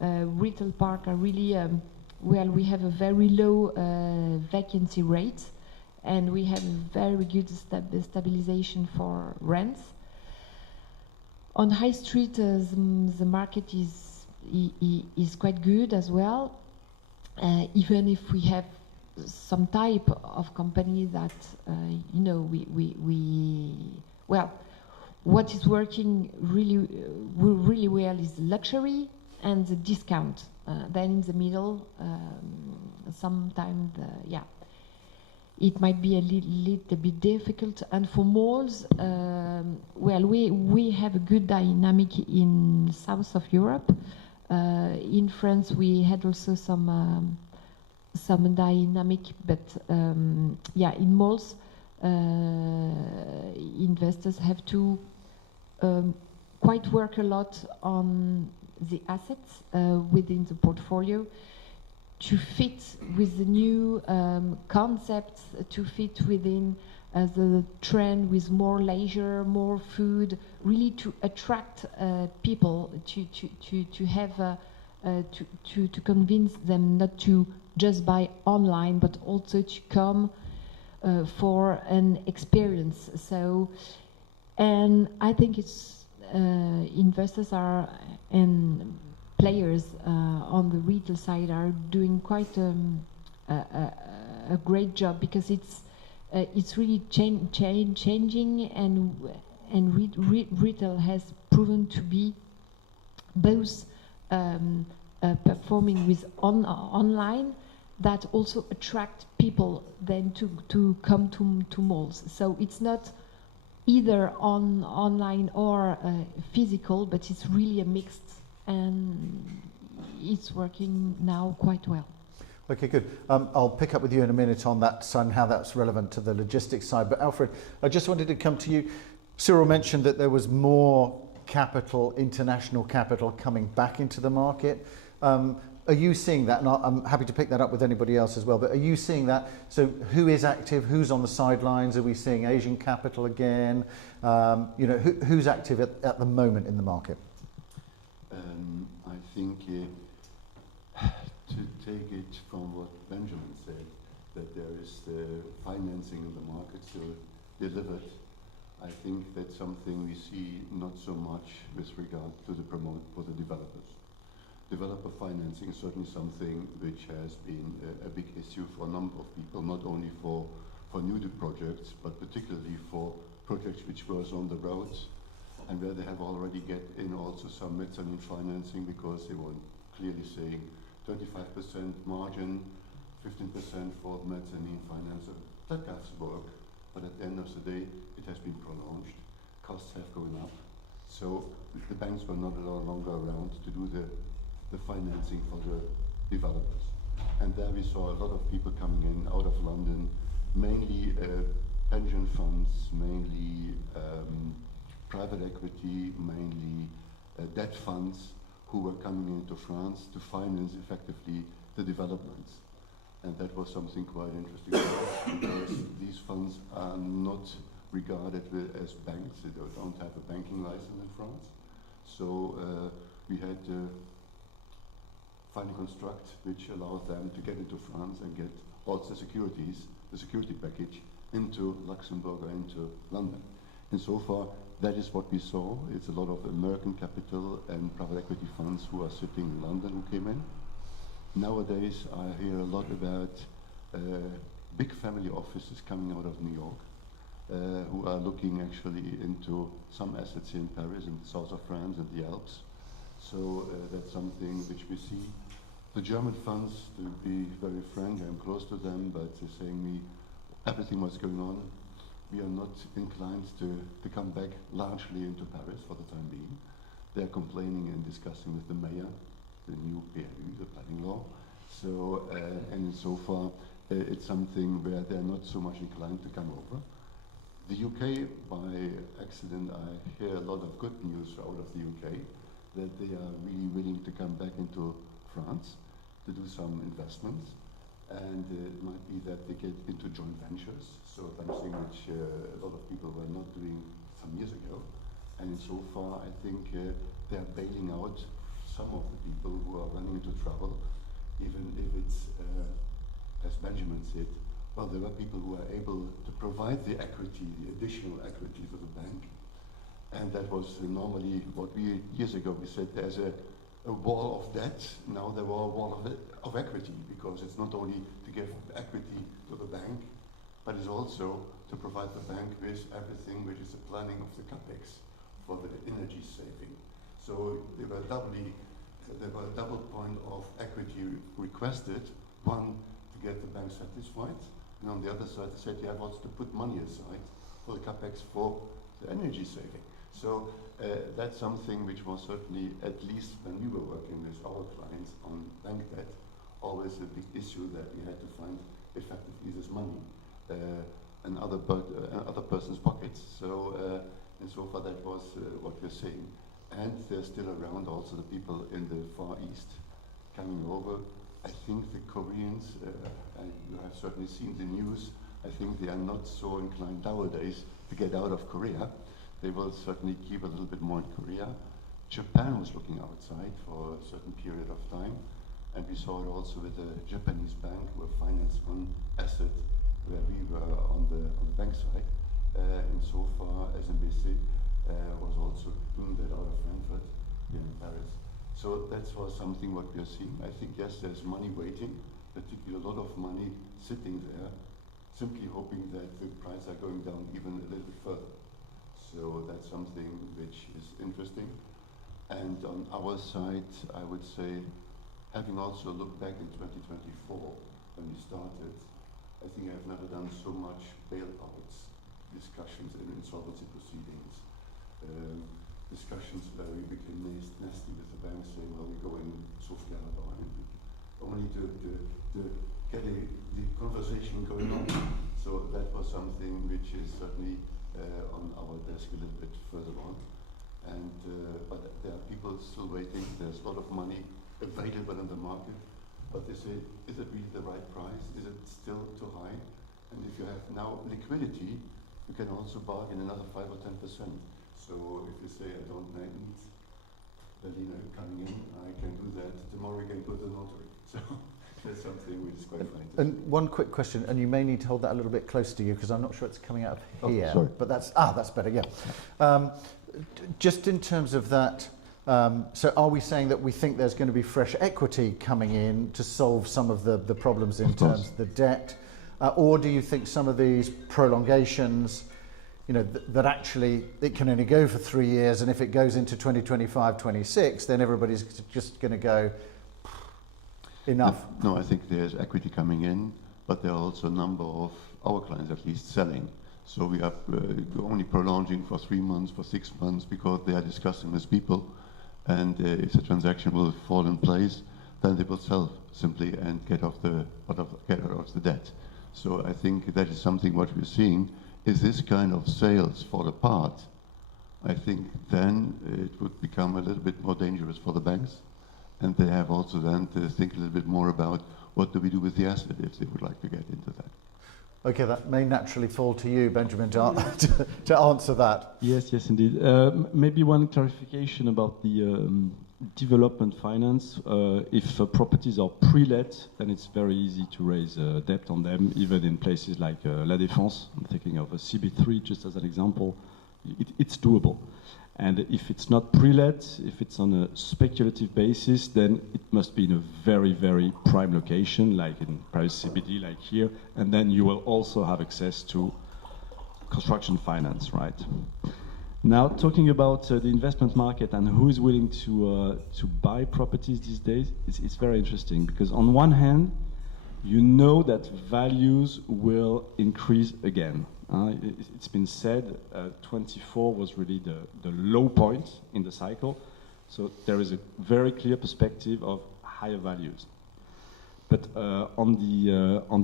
retail park are really well. We have a very low vacancy rate, and we have very good stabilization for rents. On high street, the market is quite good as well, even if we have some type of company that you know we well, what is working really well is luxury and the discount. Then in the middle, sometimes yeah, it might be a little bit difficult. And for malls, well, we have a good dynamic in south of Europe. In France, we had also some dynamic, but yeah, in malls, investors have to quite work a lot on the assets within the portfolio to fit with the new concepts, to fit within the trend with more leisure, more food, really to attract people, to have to convince them not to just buy online, but also to come for an experience. So, and I think it's investors are and players on the retail side are doing quite a great job, because it's really changing, and retail has proven to be both performing with online that also attract people then to come to malls. So it's not either online or physical, but it's really a mixed, and it's working now quite well. Okay, good. I'll pick up with you in a minute on that and how that's relevant to the logistics side. But Alfred, I just wanted to come to you. Cyril mentioned that there was more capital, international capital, coming back into the market. Are you seeing that? And I'm happy to pick that up with anybody else as well. But are you seeing that? So who is active? Who's on the sidelines? Are we seeing Asian capital again? You know, who's active at the moment in the market? I think to take it from what Benjamin said, that there is financing in the market still delivered. I think that's something we see not so much with regard to the promote for the developers. Developer financing is certainly something which has been a big issue for a number of people, not only for new projects, but particularly for projects which was on the roads, and where they have already get in also some mezzanine financing, because they were clearly saying 25% margin, 15% for mezzanine finance. That does work, but at the end of the day, it has been prolonged. Costs have gone up, so the banks were not no longer around to do the financing for the developers. And there we saw a lot of people coming in out of London, mainly pension funds, mainly private equity, mainly debt funds, who were coming into France to finance effectively the developments. And that was something quite interesting for us, because these funds are not regarded as banks. They don't have a banking license in France. So we had to find a construct which allowed them to get into France and get all the securities, the security package, into Luxembourg or into London. And so far, that is what we saw. It's a lot of American capital and private equity funds who are sitting in London who came in. Nowadays, I hear a lot about big family offices coming out of New York, who are looking actually into some assets in Paris and the south of France and the Alps. So that's something which we see. The German funds, to be very frank, I'm close to them, but they're saying me everything what's going on, we are not inclined to come back largely into Paris for the time being. They're complaining and discussing with the mayor, the new PLU, the planning law. So, and so far, it's something where they're not so much inclined to come over. The UK, by accident, I hear a lot of good news out of the UK, that they are really willing to come back into France to do some investments. And it might be that they get into joint ventures, so something which a lot of people were not doing some years ago. And so far, I think they're bailing out some of the people who are running into trouble, even if it's, as Benjamin said, well, there were people who were able to provide the equity, the additional equity to the bank. And that was normally what we, years ago, we said there's a wall of debt. Now there were a wall of equity, because it's not only to give equity to the bank, but it's also to provide the bank with everything which is the planning of the capex for the energy saving. So there were a double point of equity requested. One, to get the bank satisfied, and on the other side, they said you have also to put money aside for the capex for the energy saving. So that's something which was certainly, at least when we were working with our clients on bank debt, always a big issue, that we had to find effectively this money in other person's pockets. So and so far that was what we're saying. And they're still around, also the people in the Far East coming over. I think the Koreans, you have certainly seen the news, I think they are not so inclined nowadays to get out of Korea. They will certainly keep a little bit more in Korea. Japan was looking outside for a certain period of time, and we saw it also with the Japanese bank who financed one asset where we were on the bank side. And so far, SMBC was also doing that out of Frankfurt, here in Paris. So that was something what we are seeing. I think, yes, there's money waiting, particularly a lot of money sitting there, simply hoping that the prices are going down even a little bit further. So that's something which is interesting. And on our side, I would say, having also looked back in 2024, when we started, I think I've never done so much bailouts, discussions in insolvency proceedings, discussions where we became nasty with the bank, saying, well, we go in Sofgerabahn, only to get the conversation going on. So that was something which is certainly on our desk a little bit further on. And but there are people still waiting. There's a lot of money available in the market, but they say, is it really the right price? Is it still too high? And if you have now liquidity, you can also bargain another 5 or 10%. So if you say, I don't need Berliner coming in, I can do that. Tomorrow we can go to the notary. So that's something which is quite funny. And one quick question, and you may need to hold that a little bit closer to you, because I'm not sure it's coming out of here. Sorry. But that's better, yeah. Just in terms of that, so are we saying that we think there's going to be fresh equity coming in to solve some of the problems in terms of the debt? Or do you think some of these prolongations, you know, that actually it can only go for 3 years, and if it goes into 2025, 26, then everybody's just going to go, enough? No, I think there's equity coming in, but there are also a number of our clients at least selling. So we are only prolonging for 3 months, for 6 months, because they are discussing with people, and if the transaction will fall in place, then they will sell simply and get out of the debt. So I think that is something what we're seeing. If this kind of sales fall apart, I think then it would become a little bit more dangerous for the banks, and they have also then to think a little bit more about what do we do with the asset if they would like to get into that. Okay, that may naturally fall to you, Benjamin, to answer that. Yes, indeed. Maybe one clarification about the development finance. If properties are pre-let, then it's very easy to raise debt on them, even in places like La Défense. I'm thinking of a CB3 just as an example. It's doable. And if it's not pre-let, if it's on a speculative basis, then it must be in a very, very prime location, like in Paris CBD, like here, and then you will also have access to construction finance, right? Now, talking about the investment market and who is willing to buy properties these days, it's very interesting because on one hand, you know that values will increase again. It's been said 24 was really the low point in the cycle, so there is a very clear perspective of higher values. But on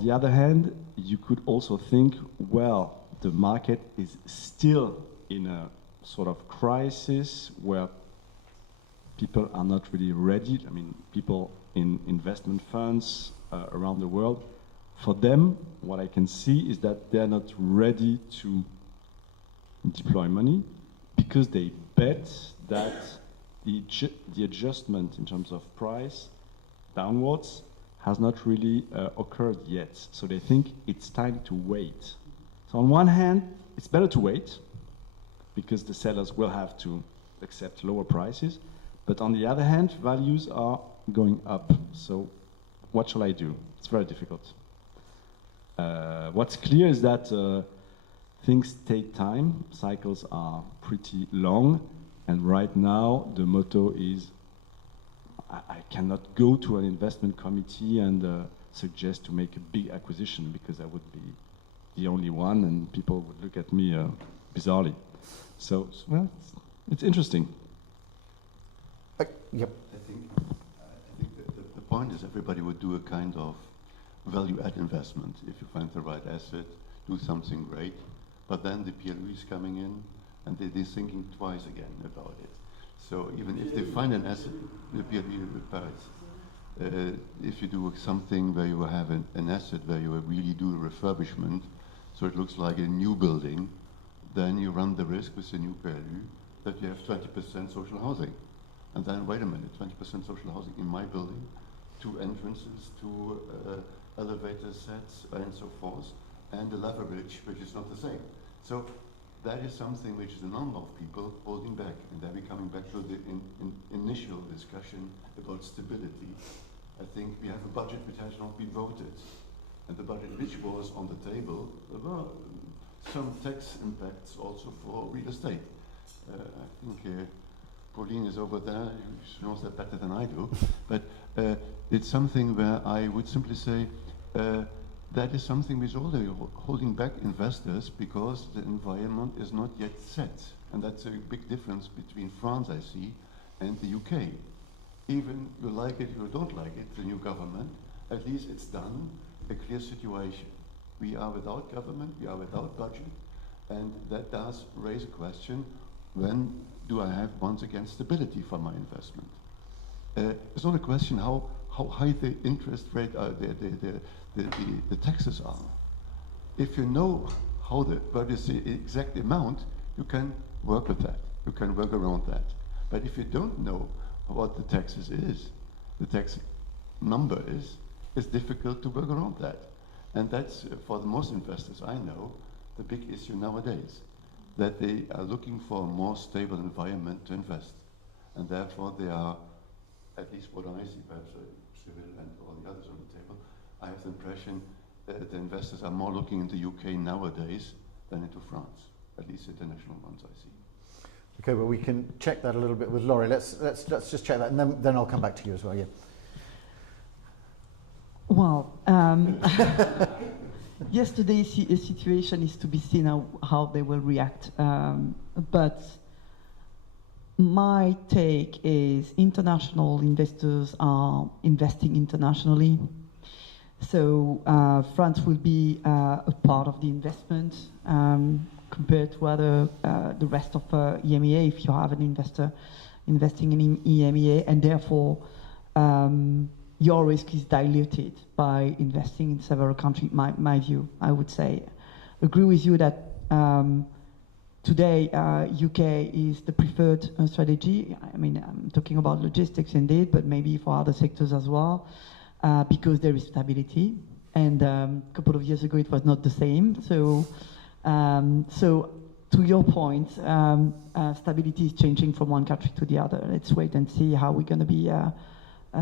the other hand, you could also think, well, the market is still in a sort of crisis where people are not really ready. I mean, people in investment funds around the world, for them, what I can see is that they're not ready to deploy money because they bet that the adjustment in terms of price downwards has not really occurred yet. So they think it's time to wait. So on one hand, it's better to wait because the sellers will have to accept lower prices. But on the other hand, values are going up. So what shall I do? It's very difficult. What's clear is that things take time. Cycles are pretty long. And right now, the motto is, I cannot go to an investment committee and suggest to make a big acquisition because I would be the only one and people would look at me bizarrely. So well, it's interesting. Yep. I think the point is everybody would do a kind of value-add investment. If you find the right asset, do something great, but then the PLU is coming in and they're thinking twice again about it. So even if they find an asset, the PLU Paris, if you do something where you have an asset where you really do a refurbishment, so it looks like a new building, then you run the risk with the new PLU that you have 20% social housing. And then, wait a minute, 20% social housing in my building, 2 entrances, 2 elevator sets, and so forth, and a leverage, which is not the same. So that is something which is a number of people holding back, and then we're coming back to the initial discussion about stability. I think we have a budget which has not been voted, and the budget which was on the table, there were some tax impacts also for real estate. I think Pauline is over there, she knows that better than I do, but it's something where I would simply say that is something which is holding back investors because the environment is not yet set. And that's a big difference between France, I see, and the UK. Even you like it, you don't like it, the new government, at least it's done, a clear situation. We are without government, we are without budget, and that does raise a question, when do I have once again stability for my investment? It's not a question how high the interest rate, the taxes are. If you know what is the exact amount, you can work with that. You can work around that. But if you don't know what the taxes is, the tax number is, it's difficult to work around that. And that's, for the most investors I know, the big issue nowadays, that they are looking for a more stable environment to invest. And therefore they are, at least what I see, perhaps Cyril and all the others on the table, I have the impression that the investors are more looking into UK nowadays than into France, at least international ones I see. Okay, well we can check that a little bit with Laurie. Let's just check that, and then I'll come back to you as well. Yeah. Well, yesterday's situation is to be seen how they will react. But my take is international investors are investing internationally. So France will be a part of the investment compared to the rest of EMEA if you have an investor investing in EMEA, and therefore your risk is diluted by investing in several countries. My view, I would say. Agree with you that today UK is the preferred strategy. I mean, I'm talking about logistics indeed, but maybe for other sectors as well, because there is stability. And a couple of years ago it was not the same. So to your point, stability is changing from one country to the other. Let's wait and see how we're going to be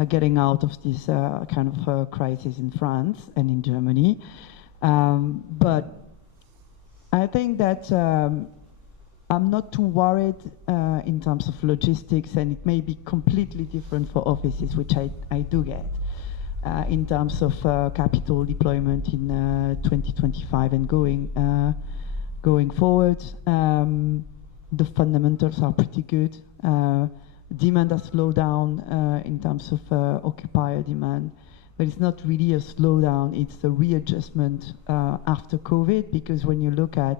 getting out of this kind of crisis in France and in Germany. But I think that I'm not too worried in terms of logistics, and it may be completely different for offices, which I do get. In terms of capital deployment in 2025 and going forward, the fundamentals are pretty good. Demand has slowed down in terms of occupier demand, but it's not really a slowdown, it's a readjustment after COVID, because when you look at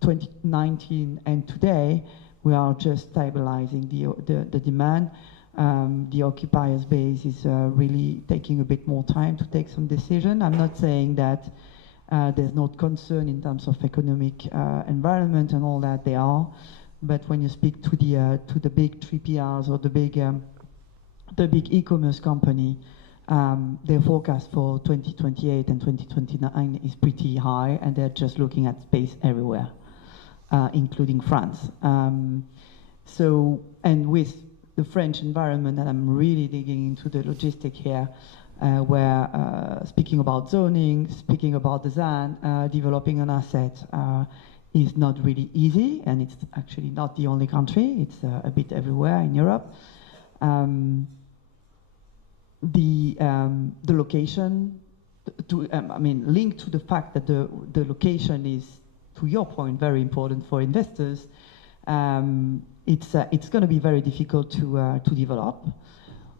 2019 and today, we are just stabilizing the demand. The occupiers base is really taking a bit more time to take some decision. I'm not saying that there's no concern in terms of economic environment and all that, they are, but when you speak to the big 3PRs or the big e-commerce company, their forecast for 2028 and 2029 is pretty high, and they're just looking at space everywhere, including France. So, and with the French environment, and I'm really digging into the logistic here, where speaking about zoning, speaking about design, developing an asset is not really easy, and it's actually not the only country, it's a bit everywhere in Europe. The location, linked to the fact that the location is, to your point, very important for investors, it's going to be very difficult to develop.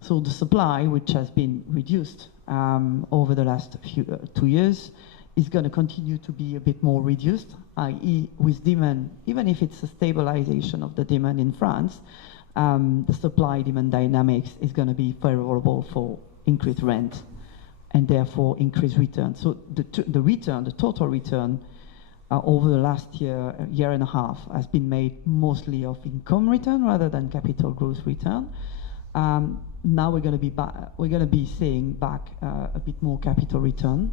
So the supply, which has been reduced over the last 2 years, is going to continue to be a bit more reduced, i.e. with demand, even if it's a stabilization of the demand in France, the supply-demand dynamics is going to be favorable for increased rent and therefore increased return. So the total return over the last year and a half has been made mostly of income return rather than capital growth return. Now we're going to be seeing back a bit more capital return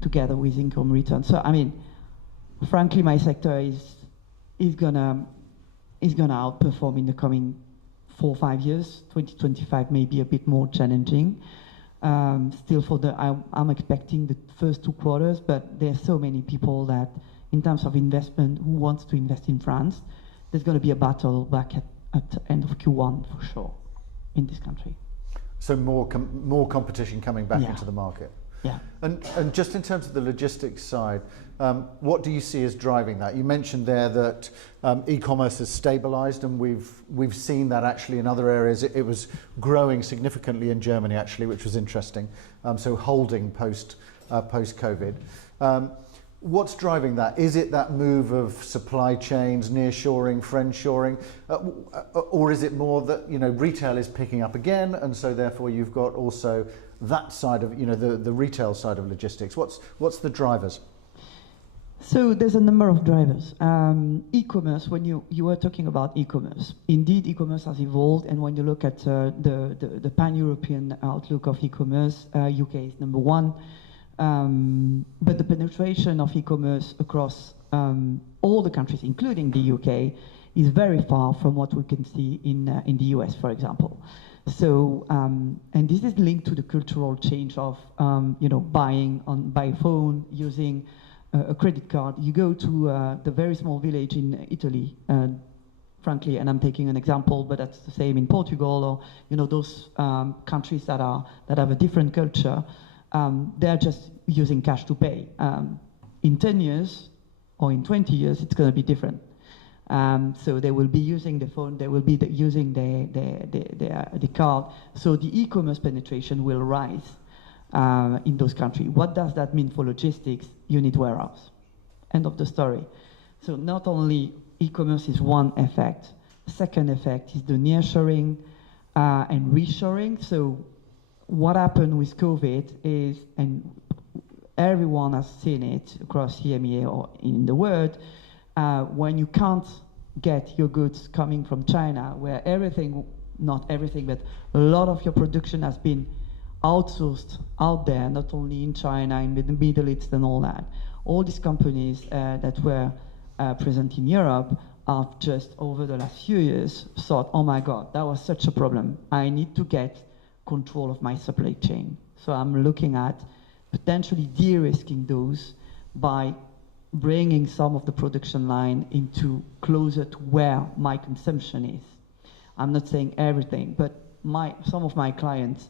together with income return. So frankly, my sector is gonna outperform in the coming 4 or 5 years. 2025 may be a bit more challenging. Still, I'm expecting the first 2 quarters, but there's so many people that, in terms of investment, who wants to invest in France, there's going to be a battle back at the end of Q1 for sure in this country. So more competition coming back into the market. Yeah. And just in terms of the logistics side, what do you see as driving that? You mentioned there that e-commerce has stabilized, and we've seen that actually in other areas. It was growing significantly in Germany actually, which was interesting. So holding post-COVID. What's driving that? Is it that move of supply chains, nearshoring, friendshoring, or is it more that retail is picking up again, and so therefore you've got also that side of the retail side of logistics? What's the drivers? So there's a number of drivers. E-commerce, when you were talking about e-commerce, indeed e-commerce has evolved, and when you look at the pan-European outlook of e-commerce, UK is number 1. But the penetration of e-commerce across all the countries, including the UK, is very far from what we can see in the US, for example. So, and this is linked to the cultural change of, buying by phone, using a credit card. You go to the very small village in Italy, frankly, and I'm taking an example, but that's the same in Portugal, or those countries that have a different culture. They're just using cash to pay. In 10 years or in 20 years, it's going to be different. So they will be using the phone, they will be using the card. So the e-commerce penetration will rise in those countries. What does that mean for logistics? You need warehouse. End of the story. So not only e-commerce is one effect. Second effect is the nearshoring and reshoring. So what happened with COVID is, and everyone has seen it across EMEA or in the world, when you can't get your goods coming from China, where everything, not everything, but a lot of your production has been outsourced out there, not only in China, in the Middle East and all that. All these companies that were present in Europe have just, over the last few years, thought, oh my God, that was such a problem. I need to get control of my supply chain. So I'm looking at potentially de-risking those by bringing some of the production line into closer to where my consumption is. I'm not saying everything, but some of my clients,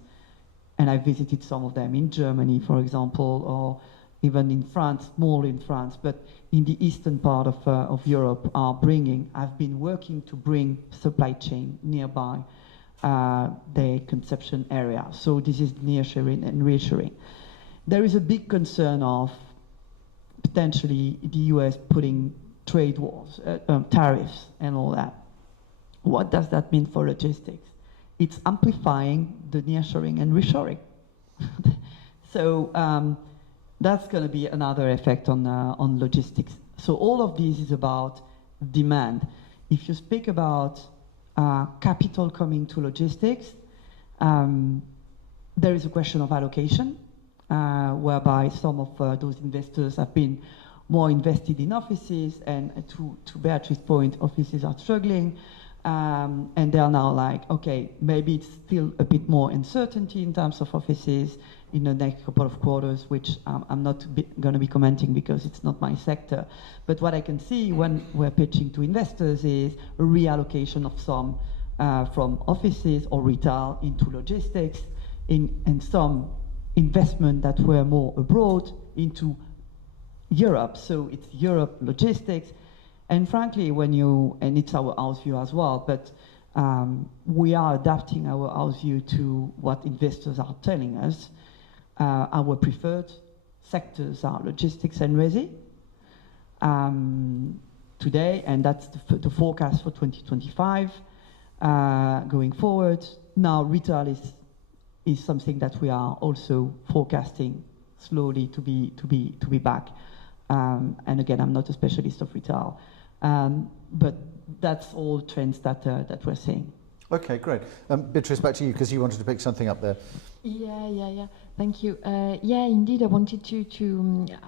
and I visited some of them in Germany, for example, or even in France, more in France, but in the eastern part of Europe I've been working to bring supply chain nearby their consumption area. So this is nearshoring and reshoring. There is a big concern of potentially the US putting trade wars, tariffs and all that. What does that mean for logistics? It's amplifying the nearshoring and reshoring. So that's going to be another effect on logistics. So all of this is about demand. If you speak about capital coming to logistics, there is a question of allocation, whereby some of those investors have been more invested in offices, and to Beatrice's point, offices are struggling, and they are now like, okay, maybe it's still a bit more uncertainty in terms of offices in the next couple of quarters, which I'm not going to be commenting because it's not my sector. But what I can see when we're pitching to investors is a reallocation of some from offices or retail into logistics, and some investment that were more abroad into Europe. So it's Europe logistics. And frankly, and it's our house view as well, but we are adapting our house view to what investors are telling us. Our preferred sectors are logistics and resi today, and that's the forecast for 2025 going forward. Now, retail is something that we are also forecasting slowly to be back. And again, I'm not a specialist of retail, but that's all trends that we're seeing. Okay, great. Beatrice, back to you, because you wanted to pick something up there. Yeah. Thank you. Yeah, indeed, I wanted to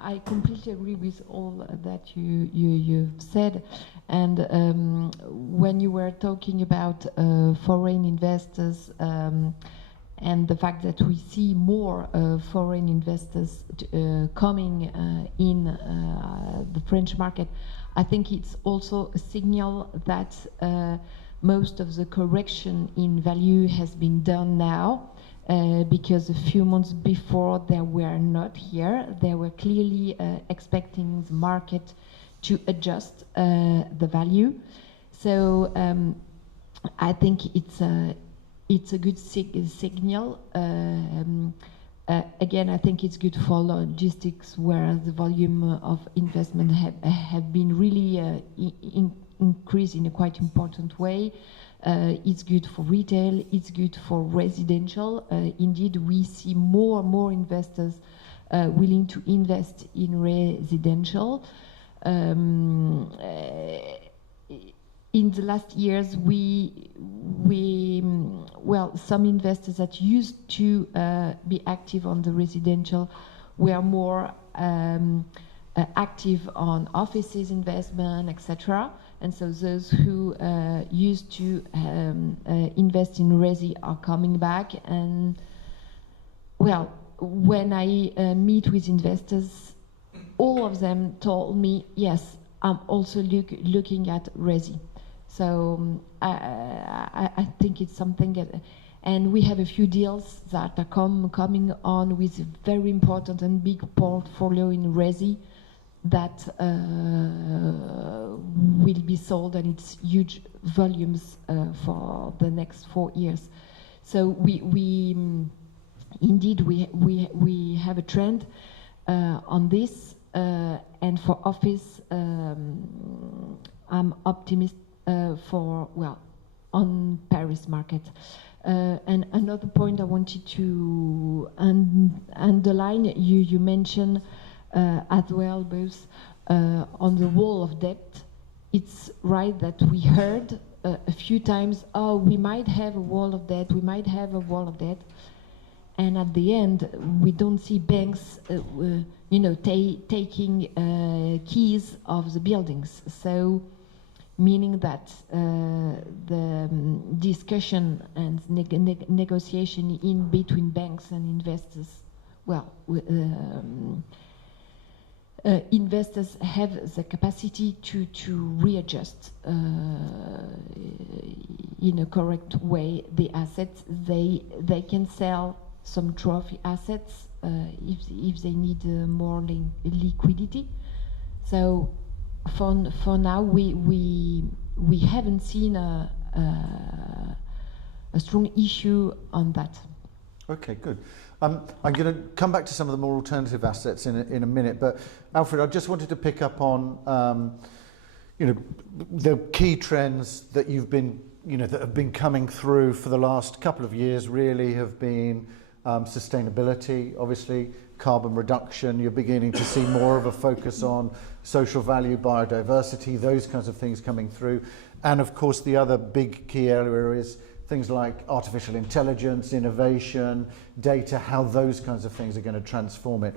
I completely agree with all that you said. And when you were talking about foreign investors and the fact that we see more foreign investors coming in the French market, I think it's also a signal that most of the correction in value has been done now, because a few months before they were not here. They were clearly expecting the market to adjust the value. So I think it's a good signal. Again, I think it's good for logistics, where the volume of investment have been really increased in a quite important way. It's good for retail, it's good for residential. Indeed, we see more and more investors willing to invest in residential. In the last years, some investors that used to be active on the residential were more active on offices investment, etc. And so those who used to invest in resi are coming back. And well, when I meet with investors, all of them told me, yes, I'm also looking at resi. So I think it's something that, and we have a few deals that are coming on with a very important and big portfolio in resi that will be sold, and it's huge volumes for the next 4 years. So we indeed have a trend on this, and for office, I'm optimistic on Paris market. And another point I wanted to underline, you mentioned as well, both on the wall of debt. It's right that we heard a few times, oh, we might have a wall of debt, and at the end, we don't see banks, taking keys of the buildings. So, meaning that the discussion and negotiation in between banks and investors, investors have the capacity to readjust in a correct way the assets. They can sell some trophy assets if they need more liquidity. So for now we haven't seen a strong issue on that. Okay, good. I'm going to come back to some of the more alternative assets in a minute, but Alfred, I just wanted to pick up on the key trends that you've been, that have been coming through for the last couple of years. Really have been sustainability, obviously, carbon reduction. You're beginning to see more of a focus on social value, biodiversity, those kinds of things coming through, and of course the other big key area is things like artificial intelligence, innovation, data, how those kinds of things are going to transform it.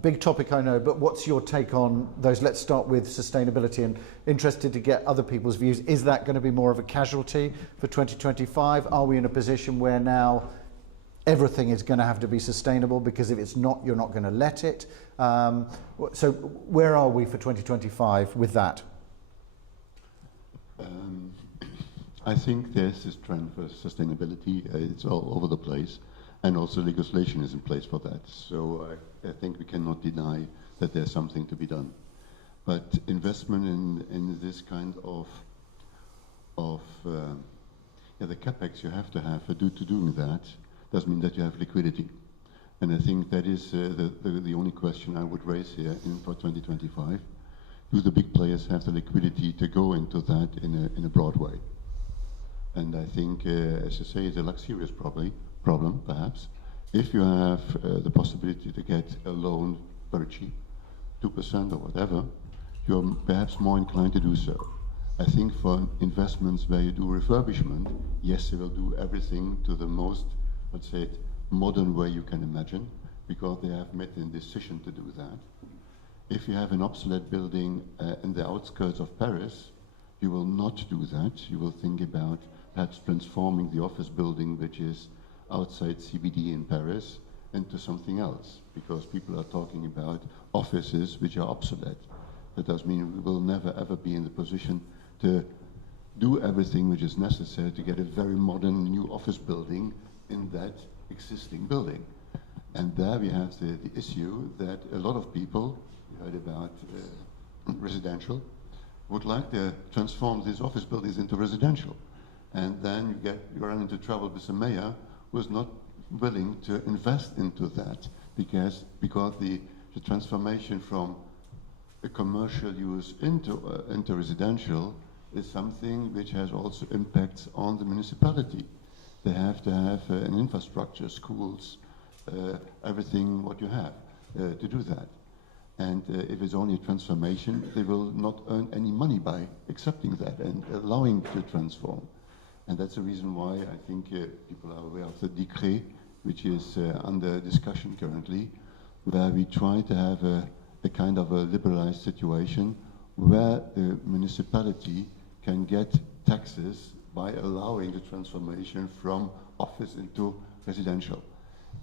Big topic, I know, but what's your take on those? Let's start with sustainability, and interested to get other people's views. Is that going to be more of a casualty for 2025? Are we in a position where now everything is going to have to be sustainable, because if it's not, you're not going to let it? So where are we for 2025 with that? I think there's this trend for sustainability. It's all over the place, and also legislation is in place for that. So I think we cannot deny that there's something to be done. But investment in this kind of the capex you have to have for doing that does mean that you have liquidity. And I think that is the only question I would raise here for 2025. Do the big players have the liquidity to go into that in a broad way? And I think, as you say, it's a luxurious problem, perhaps. If you have the possibility to get a loan very cheap, 2% or whatever, you're perhaps more inclined to do so. I think for investments where you do refurbishment, yes, they will do everything to the most, let's say, modern way you can imagine, because they have made the decision to do that. If you have an obsolete building in the outskirts of Paris, you will not do that. You will think about perhaps transforming the office building, which is outside CBD in Paris, into something else, because people are talking about offices which are obsolete. That does mean we will never ever be in the position to do everything which is necessary to get a very modern new office building in that existing building. And there we have the issue that a lot of people, you heard about residential, would like to transform these office buildings into residential. And then you run into trouble with the mayor, who is not willing to invest into that, because the transformation from a commercial use into residential is something which has also impacts on the municipality. They have to have an infrastructure, schools, everything what you have to do that. And if it's only a transformation, they will not earn any money by accepting that and allowing to transform. And that's the reason why I think people are aware of the decree, which is under discussion currently, where we try to have a kind of a liberalized situation where the municipality can get taxes by allowing the transformation from office into residential.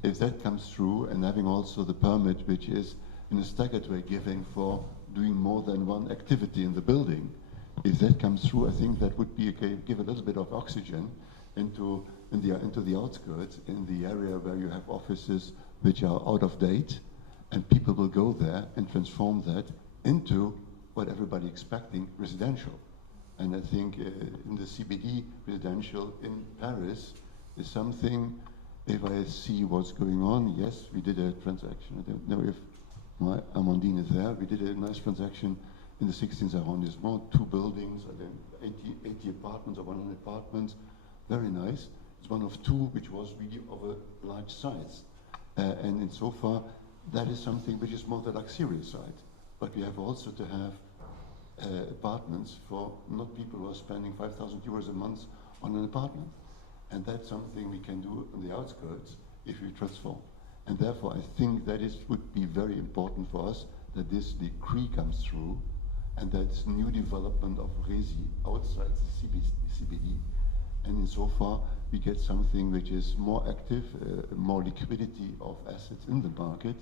If that comes through, and having also the permit, which is in a staggered way giving for doing more than one activity in the building, if that comes through, I think that would be give a little bit of oxygen into the outskirts, in the area where you have offices which are out of date, and people will go there and transform that into what everybody expecting, residential. And I think in the CBD residential in Paris is something, if I see what's going on, yes, we did a transaction. I don't know if my Amandine is there. We did a nice transaction in the 16th arrondissement, 2 buildings, 80 apartments or 100 apartments, very nice. It's one of 2 which was really of a large size. And so far, that is something which is more the luxurious side. But we have also to have apartments for not people who are spending 5,000 euros a month on an apartment. And that's something we can do on the outskirts if we transform. And therefore, I think that would be very important for us that this decree comes through, and that's new development of resi outside the CBD. And in so far, we get something which is more active, more liquidity of assets in the market,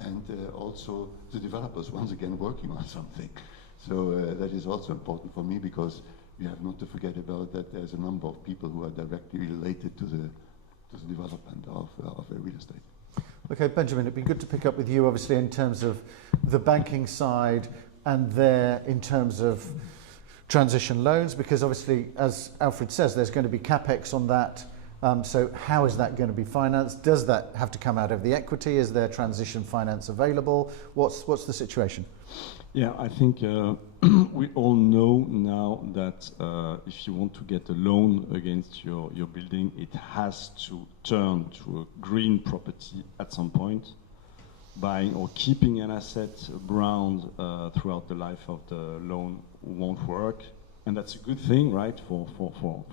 and also the developers once again working on something. So that is also important for me, because we have not to forget about that there's a number of people who are directly related to the development of real estate. Okay, Benjamin, it'd be good to pick up with you, obviously, in terms of the banking side and there in terms of transition loans, because obviously, as Alfred says, there's going to be capex on that. So how is that going to be financed? Does that have to come out of the equity? Is there transition finance available? What's the situation? Yeah, I think we all know now that if you want to get a loan against your building, it has to turn to a green property at some point. Buying or keeping an asset brown throughout the life of the loan won't work. And that's a good thing, right, for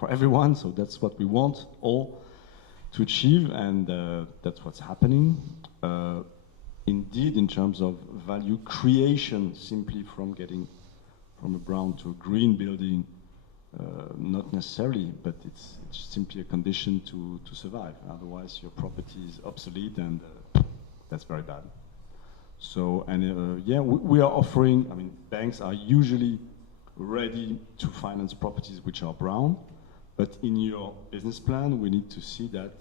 everyone. So that's what we want all to achieve, and that's what's happening. Indeed, in terms of value creation, simply from getting from a brown to a green building, not necessarily, but it's simply a condition to survive. Otherwise, your property is obsolete, and that's very bad. So, and yeah, we are offering, I mean, banks are usually ready to finance properties which are brown, but in your business plan, we need to see that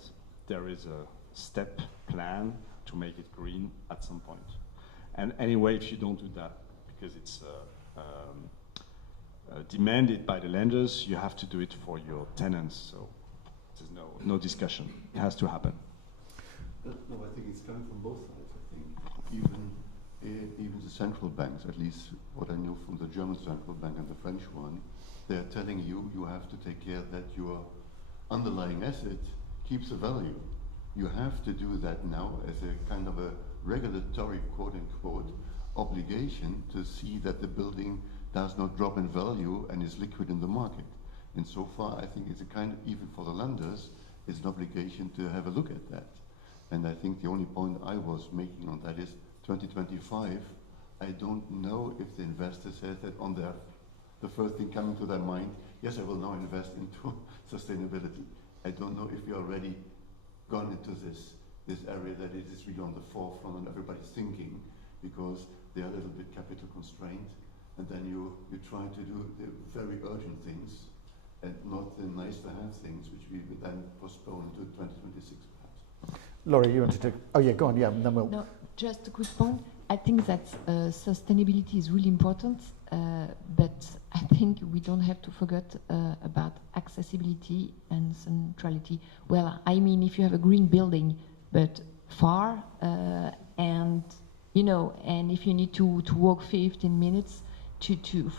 there is a step plan to make it green at some point. And anyway, if you don't do that, because it's demanded by the lenders, you have to do it for your tenants, so there's no discussion. It has to happen. No, I think it's coming from both sides. I think even the central banks, at least what I know from the German central bank and the French one, they're telling you have to take care that your underlying asset keeps a value. You have to do that now as a kind of a regulatory, quote-unquote, obligation to see that the building does not drop in value and is liquid in the market. And so far, I think it's a kind of, even for the lenders, it's an obligation to have a look at that. And I think the only point I was making on that is 2025, I don't know if the investor says that on the first thing coming to their mind, yes, I will now invest into sustainability. I don't know if you're already gone into this area that it is really on the forefront and everybody's thinking, because they are a little bit capital constrained, and then you try to do the very urgent things and not the nice to have things, which we would then postpone to 2026 perhaps. Laurie, you wanted to... Oh yeah, go on, yeah, and then we'll... No, just a quick point. I think that sustainability is really important, but I think we don't have to forget about accessibility and centrality. Well, I mean, if you have a green building, but far, and you know, and if you need to walk 15 minutes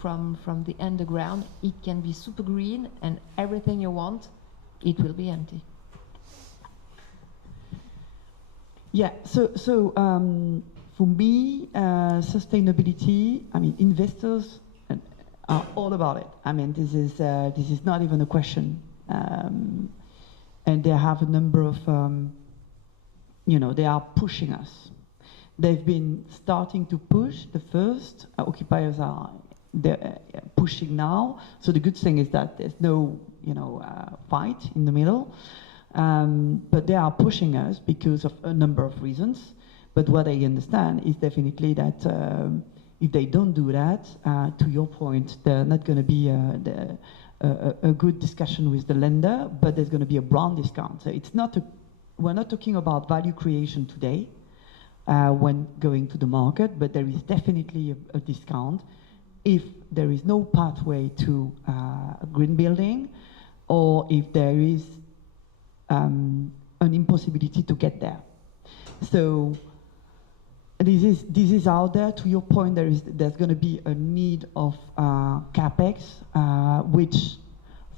from the underground, it can be super green, and everything you want, it will be empty. Yeah, so for me, sustainability, I mean, investors are all about it. I mean, this is not even a question. And they have a number of, they are pushing us. They've been starting to push. The first occupiers are pushing now. So the good thing is that there's no, fight in the middle. But they are pushing us because of a number of reasons. But what I understand is definitely that if they don't do that, to your point, there's not going to be a good discussion with the lender, but there's going to be a brown discount. So we're not talking about value creation today when going to the market, but there is definitely a discount if there is no pathway to a green building, or if there is an impossibility to get there. So this is out there. To your point, there's going to be a need of capex, which,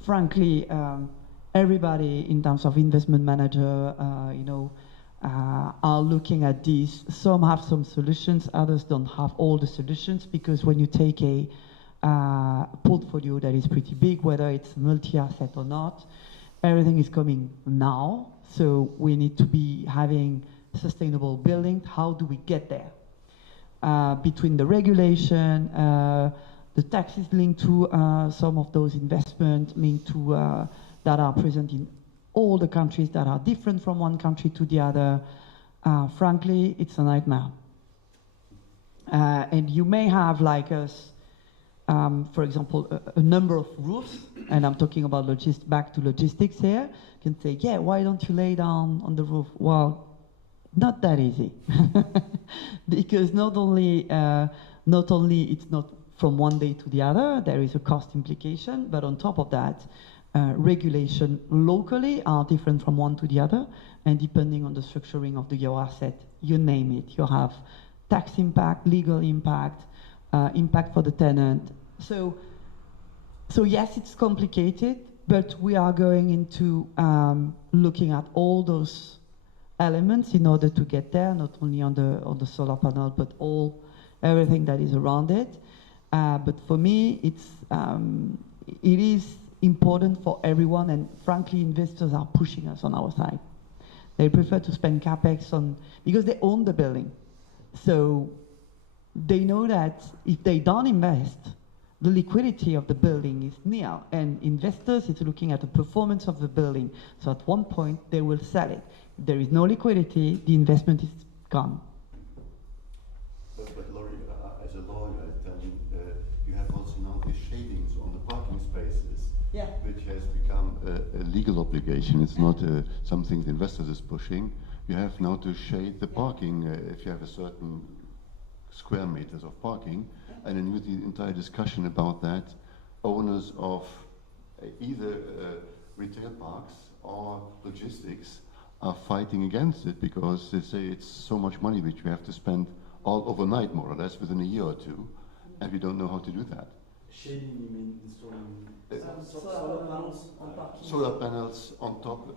frankly, everybody in terms of investment manager, are looking at this. Some have some solutions, others don't have all the solutions, because when you take a portfolio that is pretty big, whether it's multi-asset or not, everything is coming now. So we need to be having sustainable building. How do we get there? Between the regulation, the taxes linked to some of those investments linked to that are present in all the countries that are different from one country to the other. Frankly, it's a nightmare. And you may have like for example, a number of roofs, and I'm talking about back to logistics here. You can say, yeah, why don't you lay down on the roof? Well, not that easy, because not only it's not from one day to the other, there is a cost implication, but on top of that, regulation locally are different from one to the other, and depending on the structuring of your asset, you name it, you have tax impact, legal impact, impact for the tenant. So yes, it's complicated, but we are going into looking at all those elements in order to get there, not only on the solar panel, but everything that is around it. But for me, it is important for everyone, and frankly, investors are pushing us on our side. They prefer to spend capex because they own the building. So they know that if they don't invest, the liquidity of the building is nil, and investors is looking at the performance of the building. So at one point, they will sell it. If there is no liquidity, the investment is gone. But Laurie, as a lawyer, I tell you, you have also now the shadings on the parking spaces, which has become a legal obligation. It's not something the investors is pushing. You have now to shade the parking if you have a certain square meters of parking, and then with the entire discussion about that, owners of either retail parks or logistics are fighting against it because they say it's so much money which we have to spend all overnight, more or less, within a year or two, and we don't know how to do that. Shading, you mean installing solar panels on parking. Solar panels on top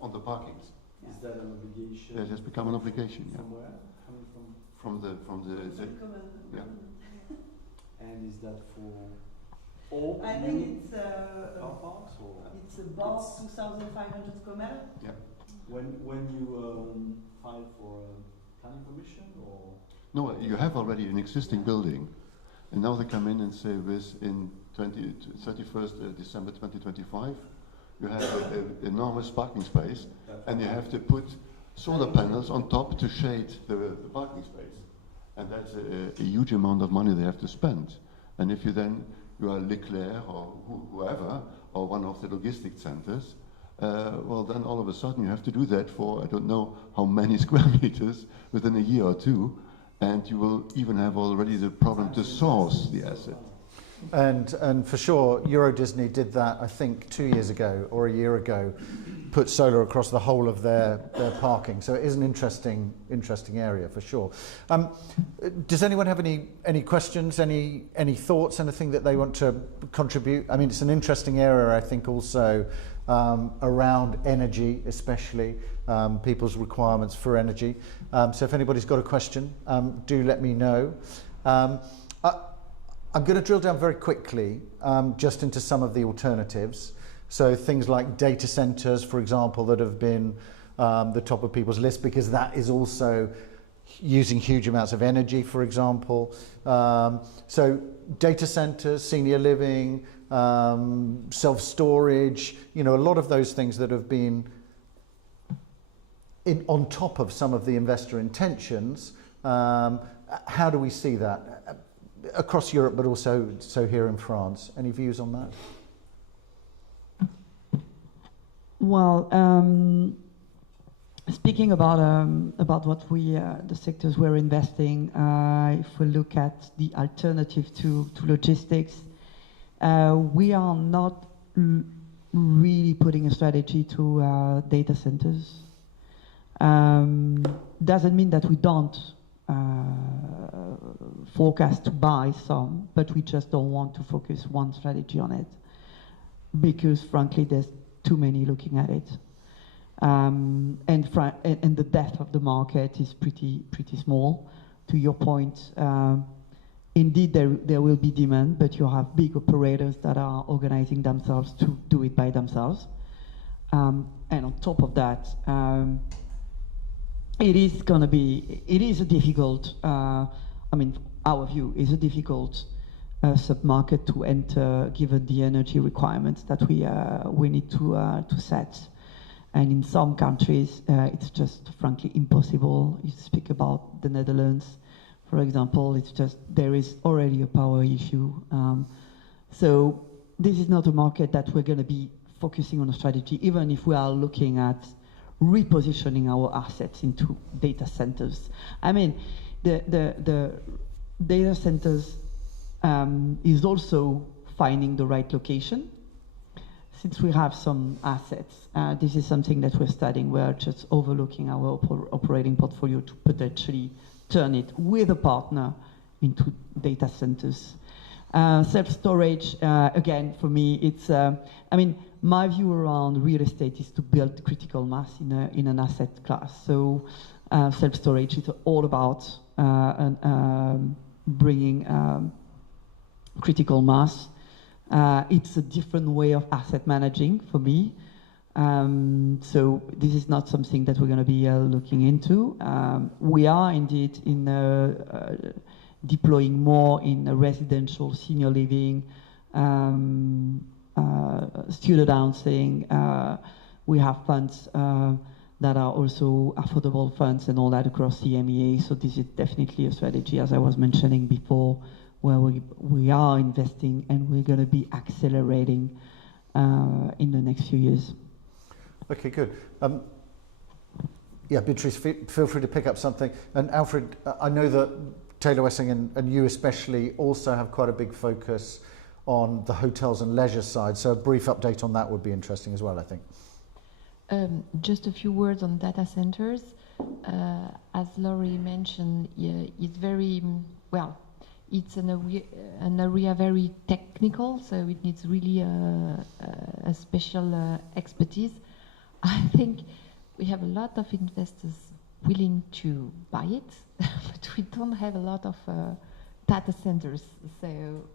on the parkings. Is that an obligation? It has become an obligation, yeah. From where? Coming from? From the yeah. And is that for all I think it's car parks or? it's about 2,500 square meters. Yeah. When you file for planning permission or? No, you have already an existing building, and now they come in and say in 31st December 2025, you have an enormous parking space, and you have to put solar panels on top to shade the parking space. And that's a huge amount of money they have to spend. And if you are Leclerc or whoever, or one of the logistic centers, well then all of a sudden you have to do that for I don't know how many square meters within a year or two, and you will even have already the problem to source the asset. And for sure, Euro Disney did that, I think, 2 years ago or a year ago, put solar across the whole of their parking. So it is an interesting area for sure. Does anyone have any questions, any thoughts, anything that they want to contribute? I mean, it's an interesting area, I think, also around energy, especially people's requirements for energy. So if anybody's got a question, do let me know. I'm going to drill down very quickly just into some of the alternatives. So things like data centers, for example, that have been the top of people's list because that is also using huge amounts of energy, for example. So data centers, senior living, self-storage, a lot of those things that have been on top of some of the investor intentions. How do we see that? Across Europe, but also here in France. Any views on that? Well, speaking about what the sectors we're investing, if we look at the alternative to logistics, we are not really putting a strategy to data centers. Doesn't mean that we don't forecast to buy some, but we just don't want to focus one strategy on it because frankly there's too many looking at it, and the depth of the market is pretty small. To your point, indeed there will be demand, but you have big operators that are organizing themselves to do it by themselves, and on top of that, it is a difficult, our view is a difficult sub-market to enter given the energy requirements that we need to set. And in some countries, it's just frankly impossible. You speak about the Netherlands, for example. It's just there is already a power issue. So this is not a market that we're going to be focusing on a strategy, even if we are looking at repositioning our assets into data centers. I mean, the data centers is also finding the right location. Since we have some assets, this is something that we're studying. We're just overlooking our operating portfolio to potentially turn it with a partner into data centers. Self-storage, again, for me, it's, I mean, my view around real estate is to build critical mass in an asset class. So self-storage is all about bringing critical mass. It's a different way of asset managing for me. So this is not something that we're going to be looking into. We are indeed in deploying more in residential, senior living, student housing. We have funds that are also affordable funds and all that across the EMEA. So this is definitely a strategy, as I was mentioning before, where we are investing and we're going to be accelerating in the next few years. Okay, good. Yeah, Beatrice, feel free to pick up something. And Alfred, I know that Taylor Wessing and you especially also have quite a big focus on the hotels and leisure side. So a brief update on that would be interesting as well, I think. Just a few words on data centers. As Laurie mentioned, it's very, well, it's an area very technical, so it needs really a special expertise. I think we have a lot of investors willing to buy it, but we don't have a lot of data centers. So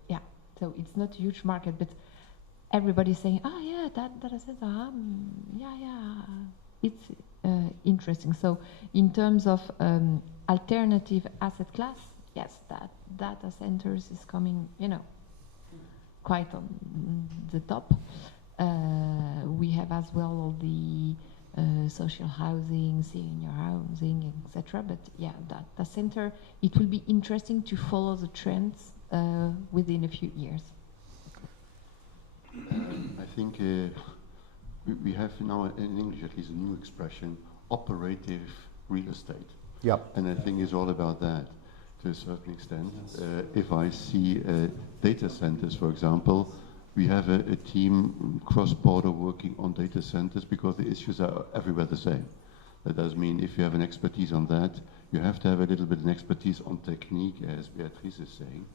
yeah, so it's not a huge market, but everybody's saying, oh yeah, that data center, it's interesting. So in terms of alternative asset class, yes, that data centers is coming, quite on the top. We have as well all the social housing, senior housing, etc. But yeah, data center, it will be interesting to follow the trends within a few years. I think we have now, in English at least, a new expression, operative real estate. Yep. And I think it's all about that to a certain extent. If I see data centers, for example, we have a team cross-border working on data centers because the issues are everywhere the same. That does mean if you have an expertise on that, you have to have a little bit of an expertise on technique, as Beatrice is saying,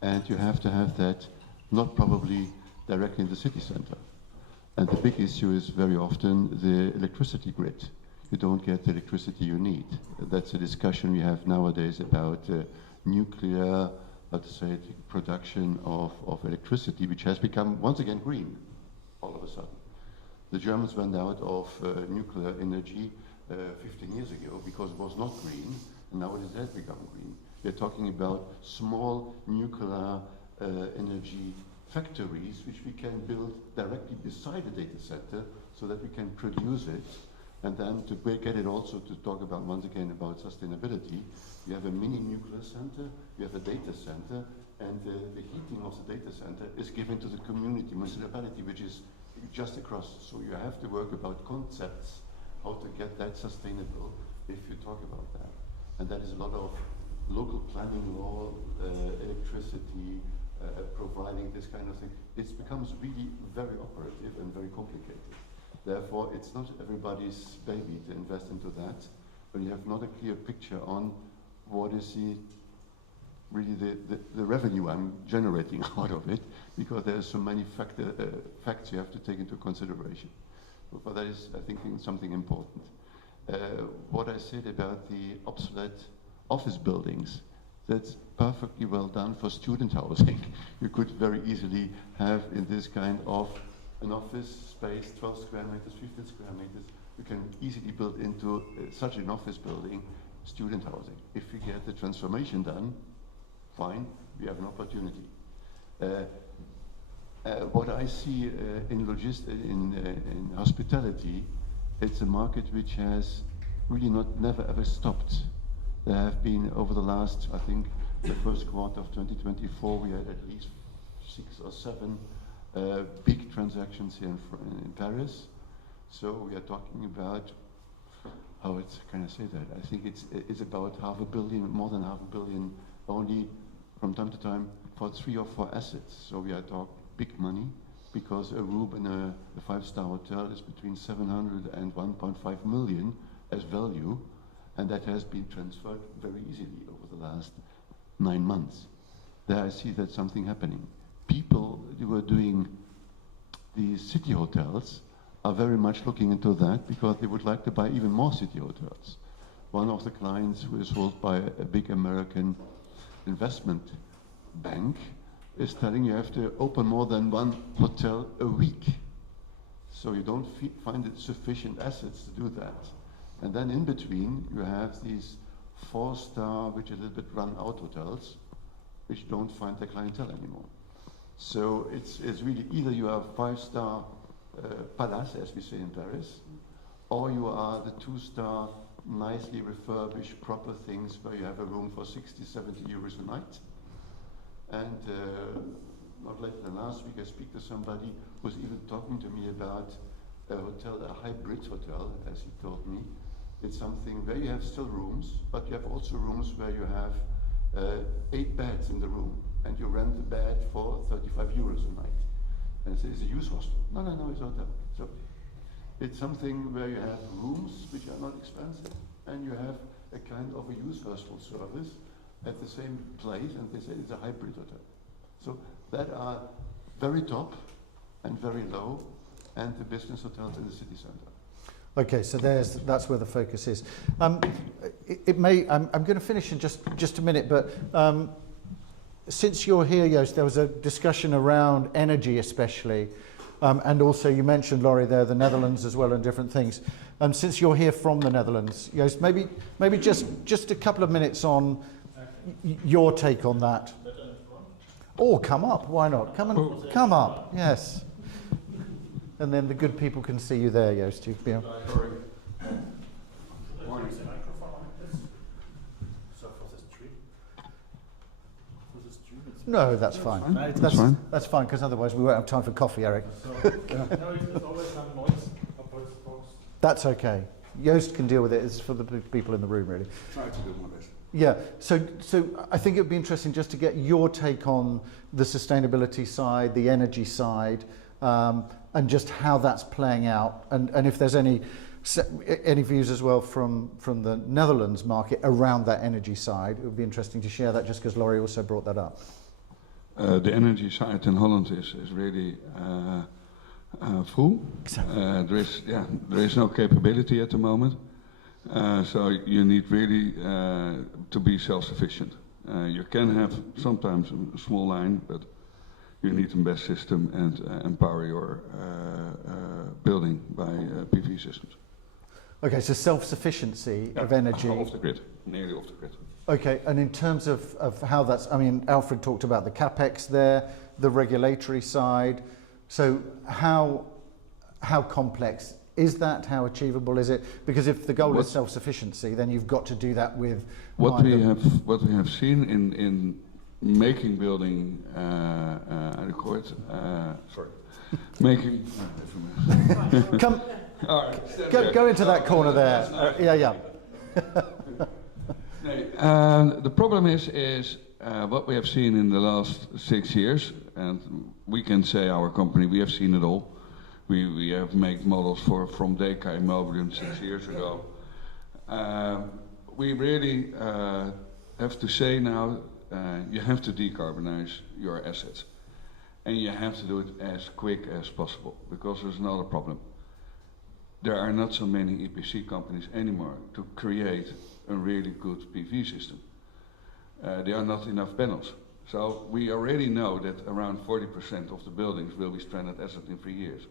and you have to have that not probably directly in the city center. And the big issue is very often the electricity grid. You don't get the electricity you need. That's a discussion we have nowadays about nuclear, let's say, production of electricity, which has become once again green all of a sudden. The Germans went out of nuclear energy 15 years ago because it was not green, and now it has become green. We're talking about small nuclear energy factories which we can build directly beside the data center so that we can produce it. And then to get it also to talk about, once again, about sustainability, you have a mini nuclear center, you have a data center, and the heating of the data center is given to the community, municipality, which is just across. So you have to work about concepts, how to get that sustainable if you talk about that. And that is a lot of local planning law, electricity, providing this kind of thing. It becomes really very operative and very complicated. Therefore, it's not everybody's baby to invest into that, but you have not a clear picture on what is really the revenue I'm generating out of it, because there's so many facts you have to take into consideration. But that is, I think, something important. What I said about the obsolete office buildings, that's perfectly well done for student housing. You could very easily have in this kind of an office space, 12 square meters, 15 square meters, you can easily build into such an office building student housing. If we get the transformation done, fine, we have an opportunity. What I see in hospitality, it's a market which has really never ever stopped. There have been, over the last, I think, the first quarter of 2024, we had at least 6 or 7 big transactions here in Paris. So we are talking about, how can I say that? I think it's about $500 million, more than $500 million, only from time to time for 3 or 4 assets. So we are talking big money, because a room in a 5-star hotel is between 700 and 1.5 million as value, and that has been transferred very easily over the last 9 months. There I see that something happening. People who are doing these city hotels are very much looking into that, because they would like to buy even more city hotels. One of the clients, who is held by a big American investment bank, is telling you have to open more than 1 hotel a week. So you don't find it sufficient assets to do that. And then in between, you have these 4-star, which are a little bit run out hotels, which don't find their clientele anymore. So it's really either you have 5-star palace, as we say in Paris, or you are the 2-star, nicely refurbished, proper things where you have a room for 60, 70 euros a night. And not later than last week, I speak to somebody who's even talking to me about a hotel, a hybrid hotel, as he told me. It's something where you have still rooms, but you have also rooms where you have 8 beds in the room, and you rent the bed for 35 euros a night. And it's a youth hostel. No, it's a hotel. So it's something where you have rooms which are not expensive, and you have a kind of a youth hostel service at the same place, and they say it's a hybrid hotel. So that are very top and very low, and the business hotels in the city center. Okay, so that's where the focus is. I'm going to finish in just a minute, but since you're here, Joost, there was a discussion around energy especially, and also you mentioned, Laurie, there, the Netherlands as well, and different things. Since you're here from the Netherlands, Joost, maybe just a couple of minutes on your take on that. Oh, come up, why not? Come up, yes. And then the good people can see you there, Joost. Yeah. No, that's fine. That's fine, because otherwise we won't have time for coffee, Eric. That's okay. Joost can deal with it. It's for the people in the room, really. Try to do my best. Yeah, so I think it would be interesting just to get your take on the sustainability side, the energy side, and just how that's playing out, and if there's any views as well from the Netherlands market around that energy side. It would be interesting to share that, just because Laurie also brought that up. The energy side in Holland is really full. Exactly. There is no capability at the moment. So you need really to be self-sufficient. You can have sometimes a small line, but you need a best system and empower your building by PV systems. Okay, so self-sufficiency of energy. Off the grid, nearly off the grid. Okay, and in terms of how that's, I mean, Alfred talked about the capex there, the regulatory side. So how complex is that? How achievable is it? Because if the goal is self-sufficiency, then you've got to do that with what we have seen in making building making come go into that corner there. Yeah. The problem is what we have seen in the last 6 years, and we can say our company, we have seen it all. We have made models from Deka Immobilium 6 years ago. We really have to say now, you have to decarbonize your assets. And you have to do it as quick as possible, because there's another problem. There are not so many EPC companies anymore to create a really good PV system. There are not enough panels. So we already know that around 40% of the buildings will be stranded asset in 3 years.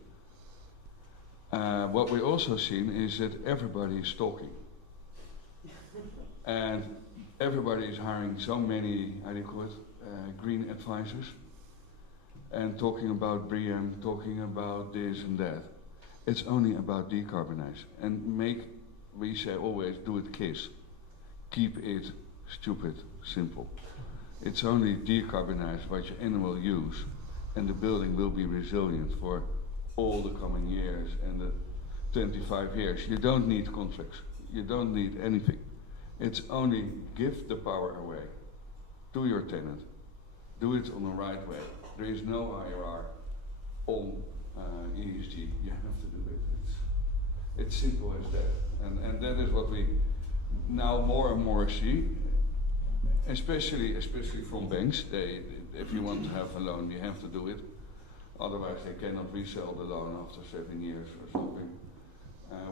What we also seen is that everybody is talking. And everybody is hiring so many, green advisors, and talking about BREEAM, talking about this and that. It's only about decarbonize and we say always, do it KISS. keep it stupid simple. It's only decarbonize what your animal use, and the building will be resilient for all the coming years and the 25 years. You don't need contracts. You don't need anything. It's only give the power away to your tenant. Do it on the right way. There is no IRR on ESG. You have to do it. It's simple as that. And that is what we now more and more see, especially from banks. If you want to have a loan, you have to do it. Otherwise, they cannot resell the loan after 7 years or something.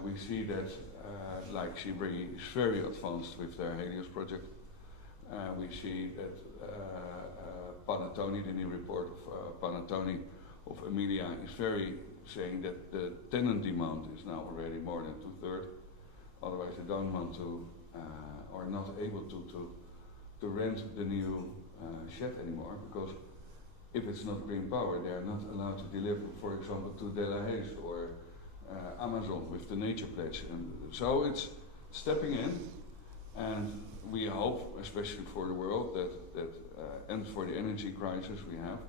We see that, like Seabury is very advanced with their Helios project. We see that Panattoni, the new report of Panattoni of Emilia, is very saying that the tenant demand is now already more than 2/3. Otherwise, they don't want to or not able to rent the new shed anymore, because if it's not green power, they are not allowed to deliver, for example, to De La Haye or Amazon with the nature pledge. And so it's stepping in, and we hope, especially for the world, that and for the energy crisis we have,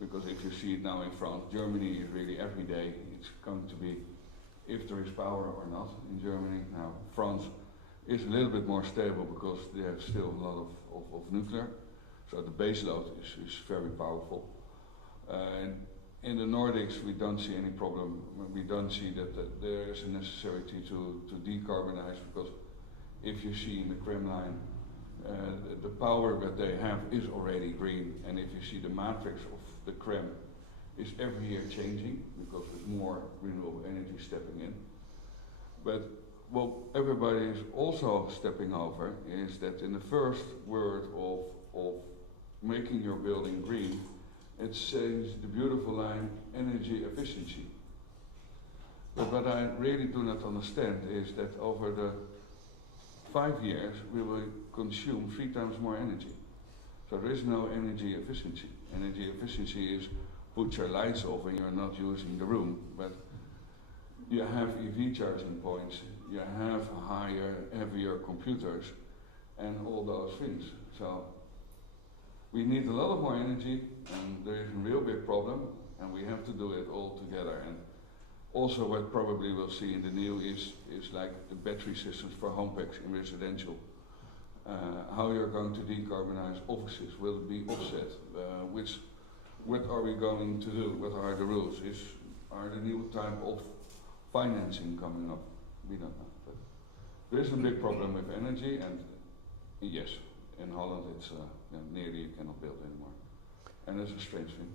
because if you see it now in France, Germany is really every day it's going to be if there is power or not in Germany. Now France is a little bit more stable because they have still a lot of nuclear, so the base load is very powerful. In the Nordics we don't see any problem. We don't see that there is a necessity to decarbonize, because if you see in the Kremlin, the power that they have is already green, and if you see the matrix of the Krem is every year changing because there's more renewable energy stepping in. But what everybody is also stepping over is that in the first word of making your building green, it says the beautiful line, energy efficiency. But what I really do not understand is that over the 5 years we will consume 3 times more energy. So there is no energy efficiency. Energy efficiency is put your lights off when you're not using the room, but you have EV charging points, you have higher, heavier computers, and all those things. So we need a lot of more energy, and there is a real big problem, and we have to do it all together. And also what probably we'll see in the new is like the battery systems for home packs in residential. How you're going to decarbonize offices, will it be offset? What are we going to do? What are the rules? Are the new type of financing coming up? We don't know. But there is a big problem with energy, and yes, in Holland it's nearly you cannot build anymore. And it's a strange thing.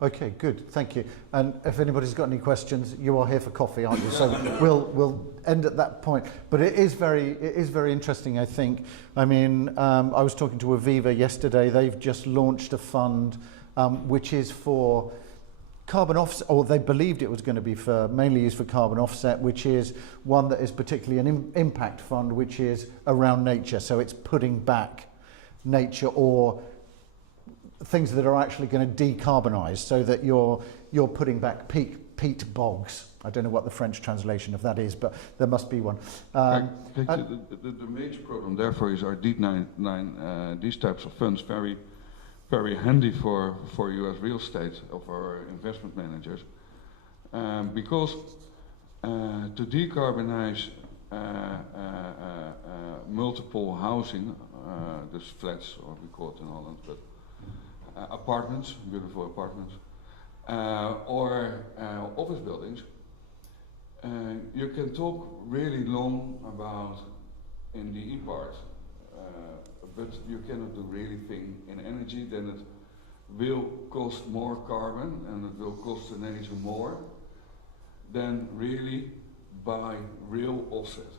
Okay, good, thank you. And if anybody's got any questions, you are here for coffee, aren't you? So we'll end at that point. But it is very interesting, I think. I mean, I was talking to Aviva yesterday. They've just launched a fund which is for carbon offset, or they believed it was going to be for mainly used for carbon offset, which is one that is particularly an impact fund, which is around nature. So it's putting back nature or things that are actually going to decarbonize, so that you're putting back peat bogs. I don't know what the French translation of that is, but there must be one. The major problem, therefore, is our these types of funds very handy for you as real estate or for investment managers, because to decarbonize multiple housing, there's flats, or we call it in Holland, but apartments, beautiful apartments, or office buildings, you can talk really long about in the E part, but you cannot do really thing in energy. Then it will cost more carbon and it will cost the nature more than really buy real offset.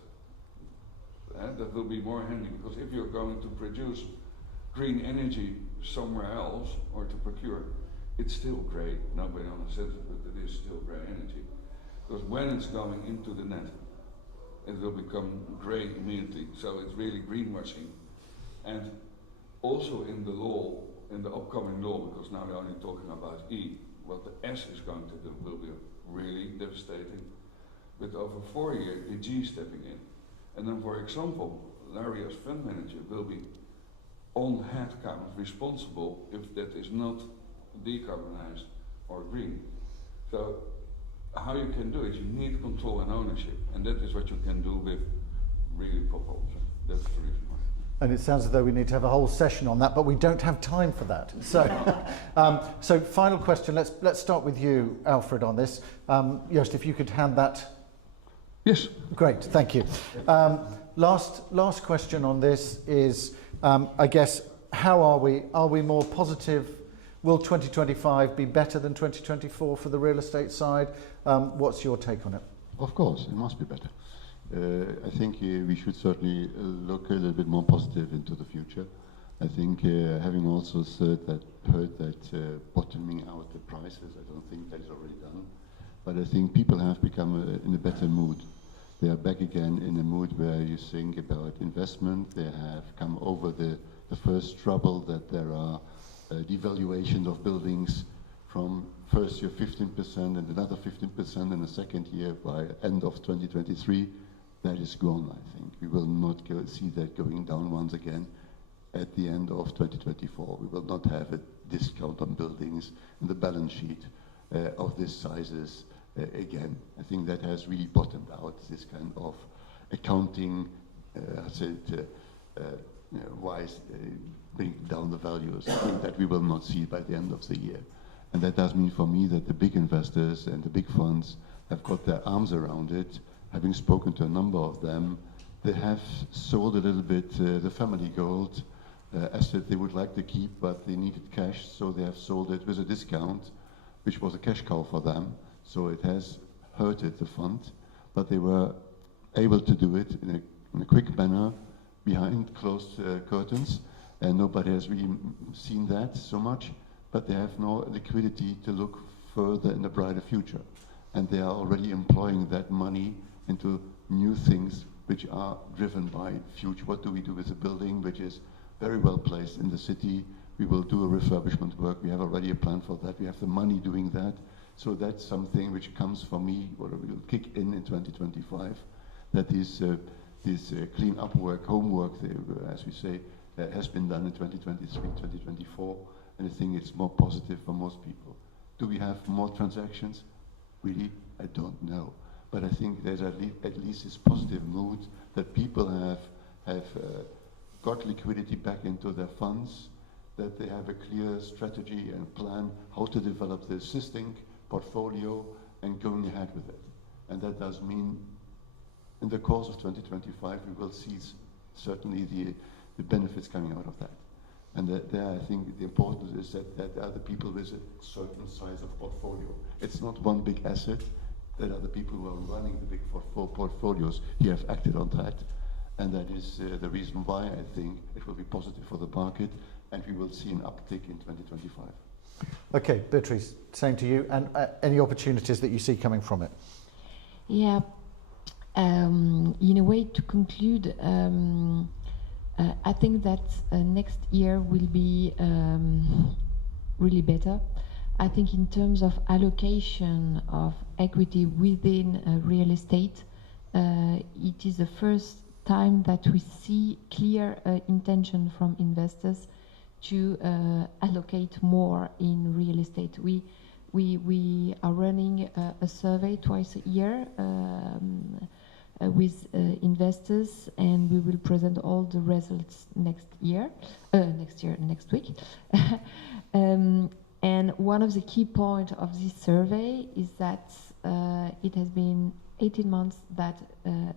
That will be more handy, because if you're going to produce green energy somewhere else or to procure, it's still grey. Nobody understands it, but it is still grey energy. Because when it's going into the net, it will become grey immediately. So it's really greenwashing. And also in the law, in the upcoming law, because now we're only talking about E, what the S is going to do will be really devastating. But over 4 years, the G is stepping in. And then, for example, Larry as fund manager will be on headcount responsible if that is not decarbonized or green. So how you can do it, you need control and ownership, and that is what you can do with really proposals. That's the reason why. And it sounds as though we need to have a whole session on that, but we don't have time for that. So, so final question. Let's start with you, Alfred, on this. Joost, if you could hand that. Yes. Great, thank you. Last question on this is, I guess, how are we? Are we more positive? Will 2025 be better than 2024 for the real estate side? What's your take on it? Of course, it must be better. I think we should certainly look a little bit more positive into the future. I think having also heard that bottoming out the prices, I don't think that is already done. But I think people have become in a better mood. They are back again in a mood where you think about investment. They have come over the first trouble that there are devaluation of buildings from first year 15% and another 15% in the second year by end of 2023. That is gone, I think. We will not see that going down once again at the end of 2024. We will not have a discount on buildings in the balance sheet of these sizes again. I think that has really bottomed out, this kind of accounting, wise bring down the values. I think that we will not see by the end of the year. And that does mean for me that the big investors and the big funds have got their arms around it. Having spoken to a number of them, they have sold a little bit the family gold asset they would like to keep, but they needed cash, so they have sold it with a discount, which was a cash cow for them. So it has hurted the fund, but they were able to do it in a quick manner behind closed curtains, and nobody has really seen that so much, but they have no liquidity to look further in the brighter future. And they are already employing that money into new things which are driven by future. What do we do with a building which is very well placed in the city? We will do a refurbishment work. We have already a plan for that. We have the money doing that. So that's something which comes for me, or will kick in 2025, that is this clean up work, homework, as we say, has been done in 2023, 2024, and I think it's more positive for most people. Do we have more transactions? Really, I don't know. But I think there's at least this positive mood that people have got liquidity back into their funds, that they have a clear strategy and plan how to develop the existing portfolio and going ahead with it. And that does mean in the course of 2025 we will see certainly the benefits coming out of that. And there I think the importance is that there are the people with a certain size of portfolio. It's not one big asset. There are the people who are running the big portfolios. You have acted on that. And that is the reason why I think it will be positive for the market and we will see an uptick in 2025. Okay, Beatrice, same to you. And any opportunities that you see coming from it? Yeah, in a way to conclude, I think that next year will be really better. I think in terms of allocation of equity within real estate, it is the first time that we see clear intention from investors to allocate more in real estate. We are running a survey twice a year with investors, and we will present all the results next week. And one of the key points of this survey is that it has been 18 months that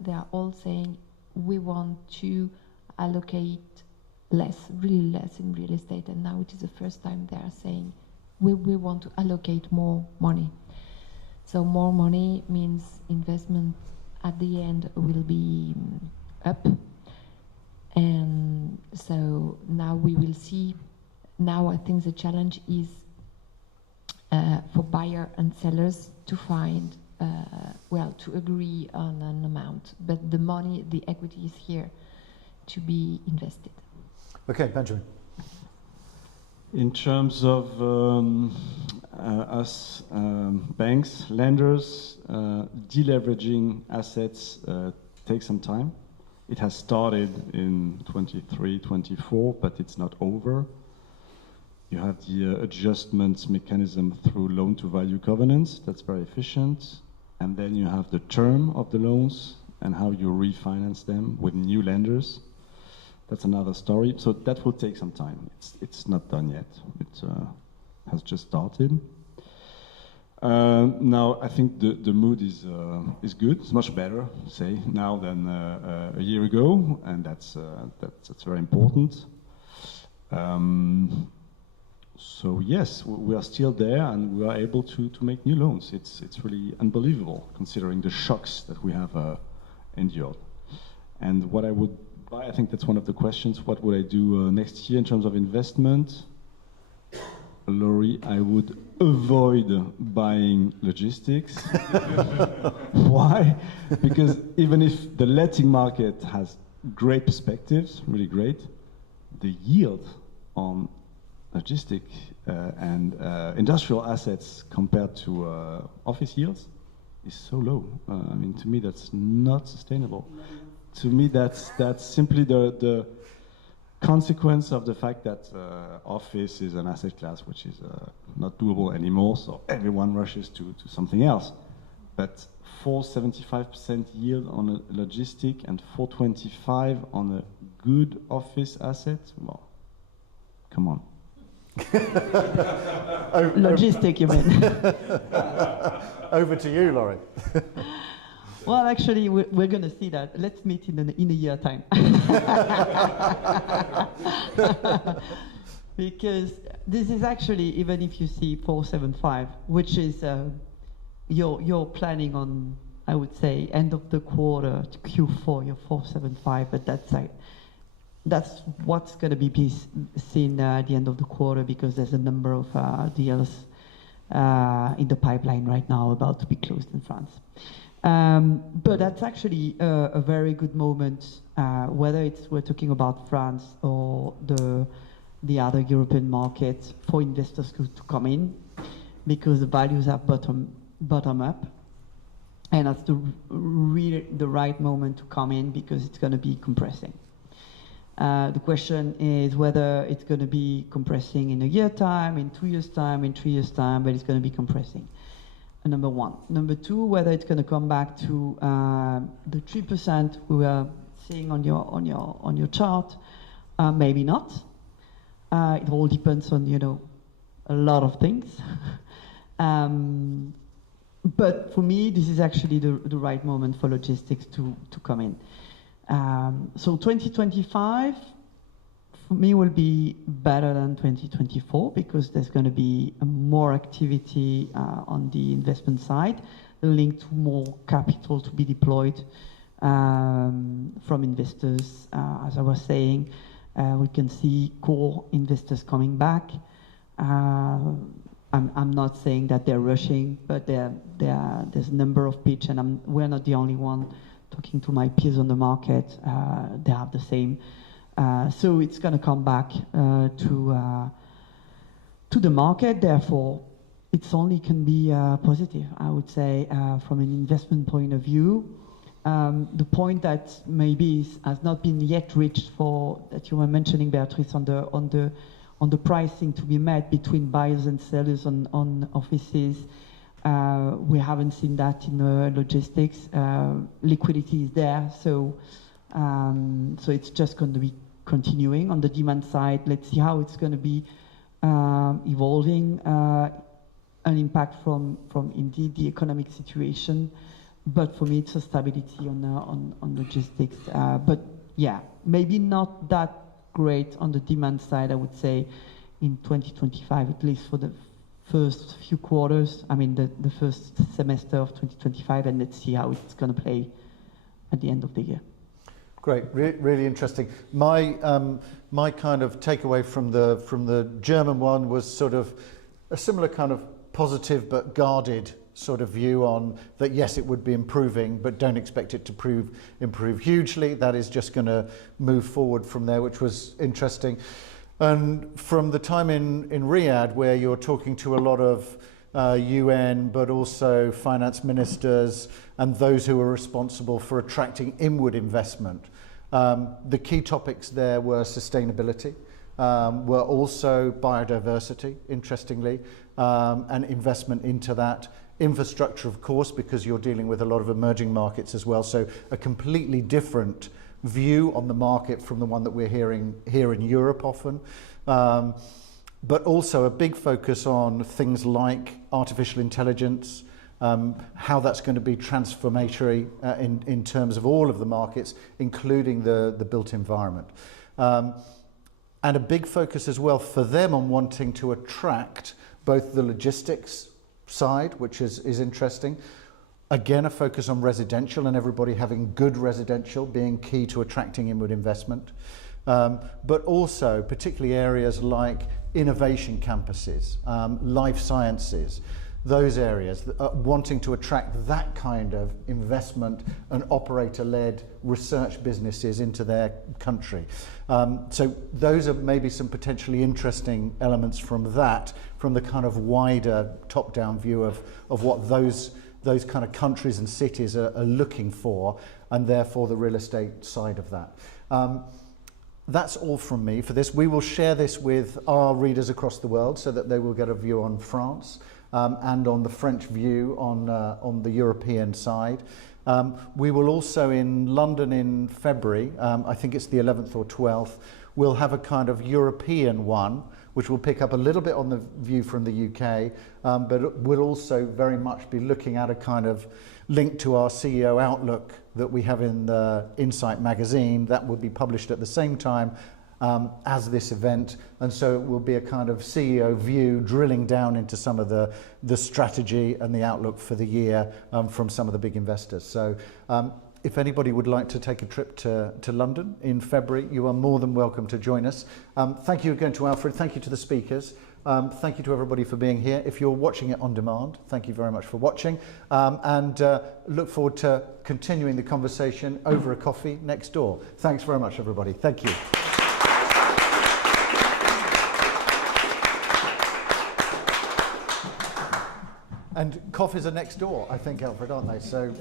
they are all saying we want to allocate less, really less in real estate, and now it is the first time they are saying we want to allocate more money. So more money means investment at the end will be up, and so now we will see. Now I think the challenge is for buyer and sellers to find, to agree on an amount, but the money, the equity is here to be invested. Okay, Benjamin. In terms of us banks, lenders, deleveraging assets takes some time. It has started in 23, 24, but it's not over. You have the adjustment mechanism through loan-to-value covenants. That's very efficient. And then you have the term of the loans and how you refinance them with new lenders. That's another story. So that will take some time. It's not done yet. It has just started. Now, I think the mood is good. It's much better, say, now than a year ago, and that's very important. So yes, we are still there, and we are able to make new loans. It's really unbelievable considering the shocks that we have endured. And what I would buy, I think that's one of the questions. What would I do next year in terms of investment? Laurie, I would avoid buying logistics. Why? Because even if the letting market has great perspectives, really great, the yield on logistic and industrial assets compared to office yields is so low. I mean, to me, that's not sustainable. To me, that's simply the consequence of the fact that office is an asset class which is not doable anymore, so everyone rushes to something else. But 4.75% yield on a logistic and 4.25 on a good office asset, well, come on. Logistic, you mean? Over to you, Laurie. Well, actually, we're going to see that. Let's meet in a year time. Because this is actually, even if you see 475, which is you're planning on, I would say, end of the quarter to Q4, you're 475, but that's what's going to be seen at the end of the quarter, because there's a number of deals in the pipeline right now about to be closed in France. But that's actually a very good moment, whether we're talking about France or the other European markets, for investors to come in, because the values are bottom up, and that's the right moment to come in, because it's going to be compressing. The question is whether it's going to be compressing in a year's time, in 2 years' time, in 3 years' time, but it's going to be compressing. Number one. Number two, whether it's going to come back to the 3% we were seeing on your chart, maybe not. It all depends on a lot of things. But for me, this is actually the right moment for logistics to come in. So 2025 for me will be better than 2024, because there's going to be more activity on the investment side, linked to more capital to be deployed from investors. As I was saying, we can see core investors coming back. I'm not saying that they're rushing, but there's a number of pitch, and we're not the only one. Talking to my peers on the market, they have the same. So it's going to come back to the market. Therefore, it's only can be positive, I would say, from an investment point of view. The point that maybe has not been yet reached that you were mentioning, Beatrice, on the pricing to be met between buyers and sellers on offices. We haven't seen that in logistics. Liquidity is there, so it's just going to be continuing. On the demand side, let's see how it's going to be evolving. An impact from indeed the economic situation, but for me it's a stability on logistics. But yeah, maybe not that great on the demand side, I would say, in 2025, at least for the first few quarters, the first semester of 2025, and let's see how it's going to play at the end of the year. Great, really interesting. My kind of takeaway from the German one was sort of a similar kind of positive but guarded sort of view on that. Yes, it would be improving, but don't expect it to improve hugely. That is just going to move forward from there, which was interesting. And from the time in Riyadh, where you're talking to a lot of UN, but also finance ministers and those who are responsible for attracting inward investment, The key topics there were sustainability, were also biodiversity, interestingly, and investment into that. Infrastructure, of course, because you're dealing with a lot of emerging markets as well, so a completely different view on the market from the one that we're hearing here in Europe often. But also a big focus on things like artificial intelligence, how that's going to be transformatory in terms of all of the markets, including the built environment. And a big focus as well for them on wanting to attract both the logistics side, which is interesting. Again, a focus on residential and everybody having good residential being key to attracting inward investment. But also particularly areas like innovation campuses, life sciences, those areas, wanting to attract that kind of investment and operator-led research businesses into their country. So those are maybe some potentially interesting elements from that, from the kind of wider top-down view of what those kind of countries and cities are looking for, and therefore the real estate side of that. That's all from me for this. We will share this with our readers across the world so that they will get a view on France and on the French view on the European side. We will also in London in February, I think it's the 11th or 12th, we'll have a kind of European one, which will pick up a little bit on the view from the UK, but we'll also very much be looking at a kind of link to our CEO Outlook that we have in the Insight magazine that will be published at the same time as this event, and so it will be a kind of CEO view drilling down into some of the strategy and the outlook for the year from some of the big investors. So if anybody would like to take a trip to London in February, you are more than welcome to join us. Thank you again to Alfred, thank you to the speakers. Thank you to everybody for being here. If you're watching it on demand, thank you very much for watching, and look forward to continuing the conversation over a coffee next door. Thanks very much, everybody. Thank you. And coffees are next door, I think, Alfred, aren't they? So.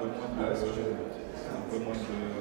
Un peu moins de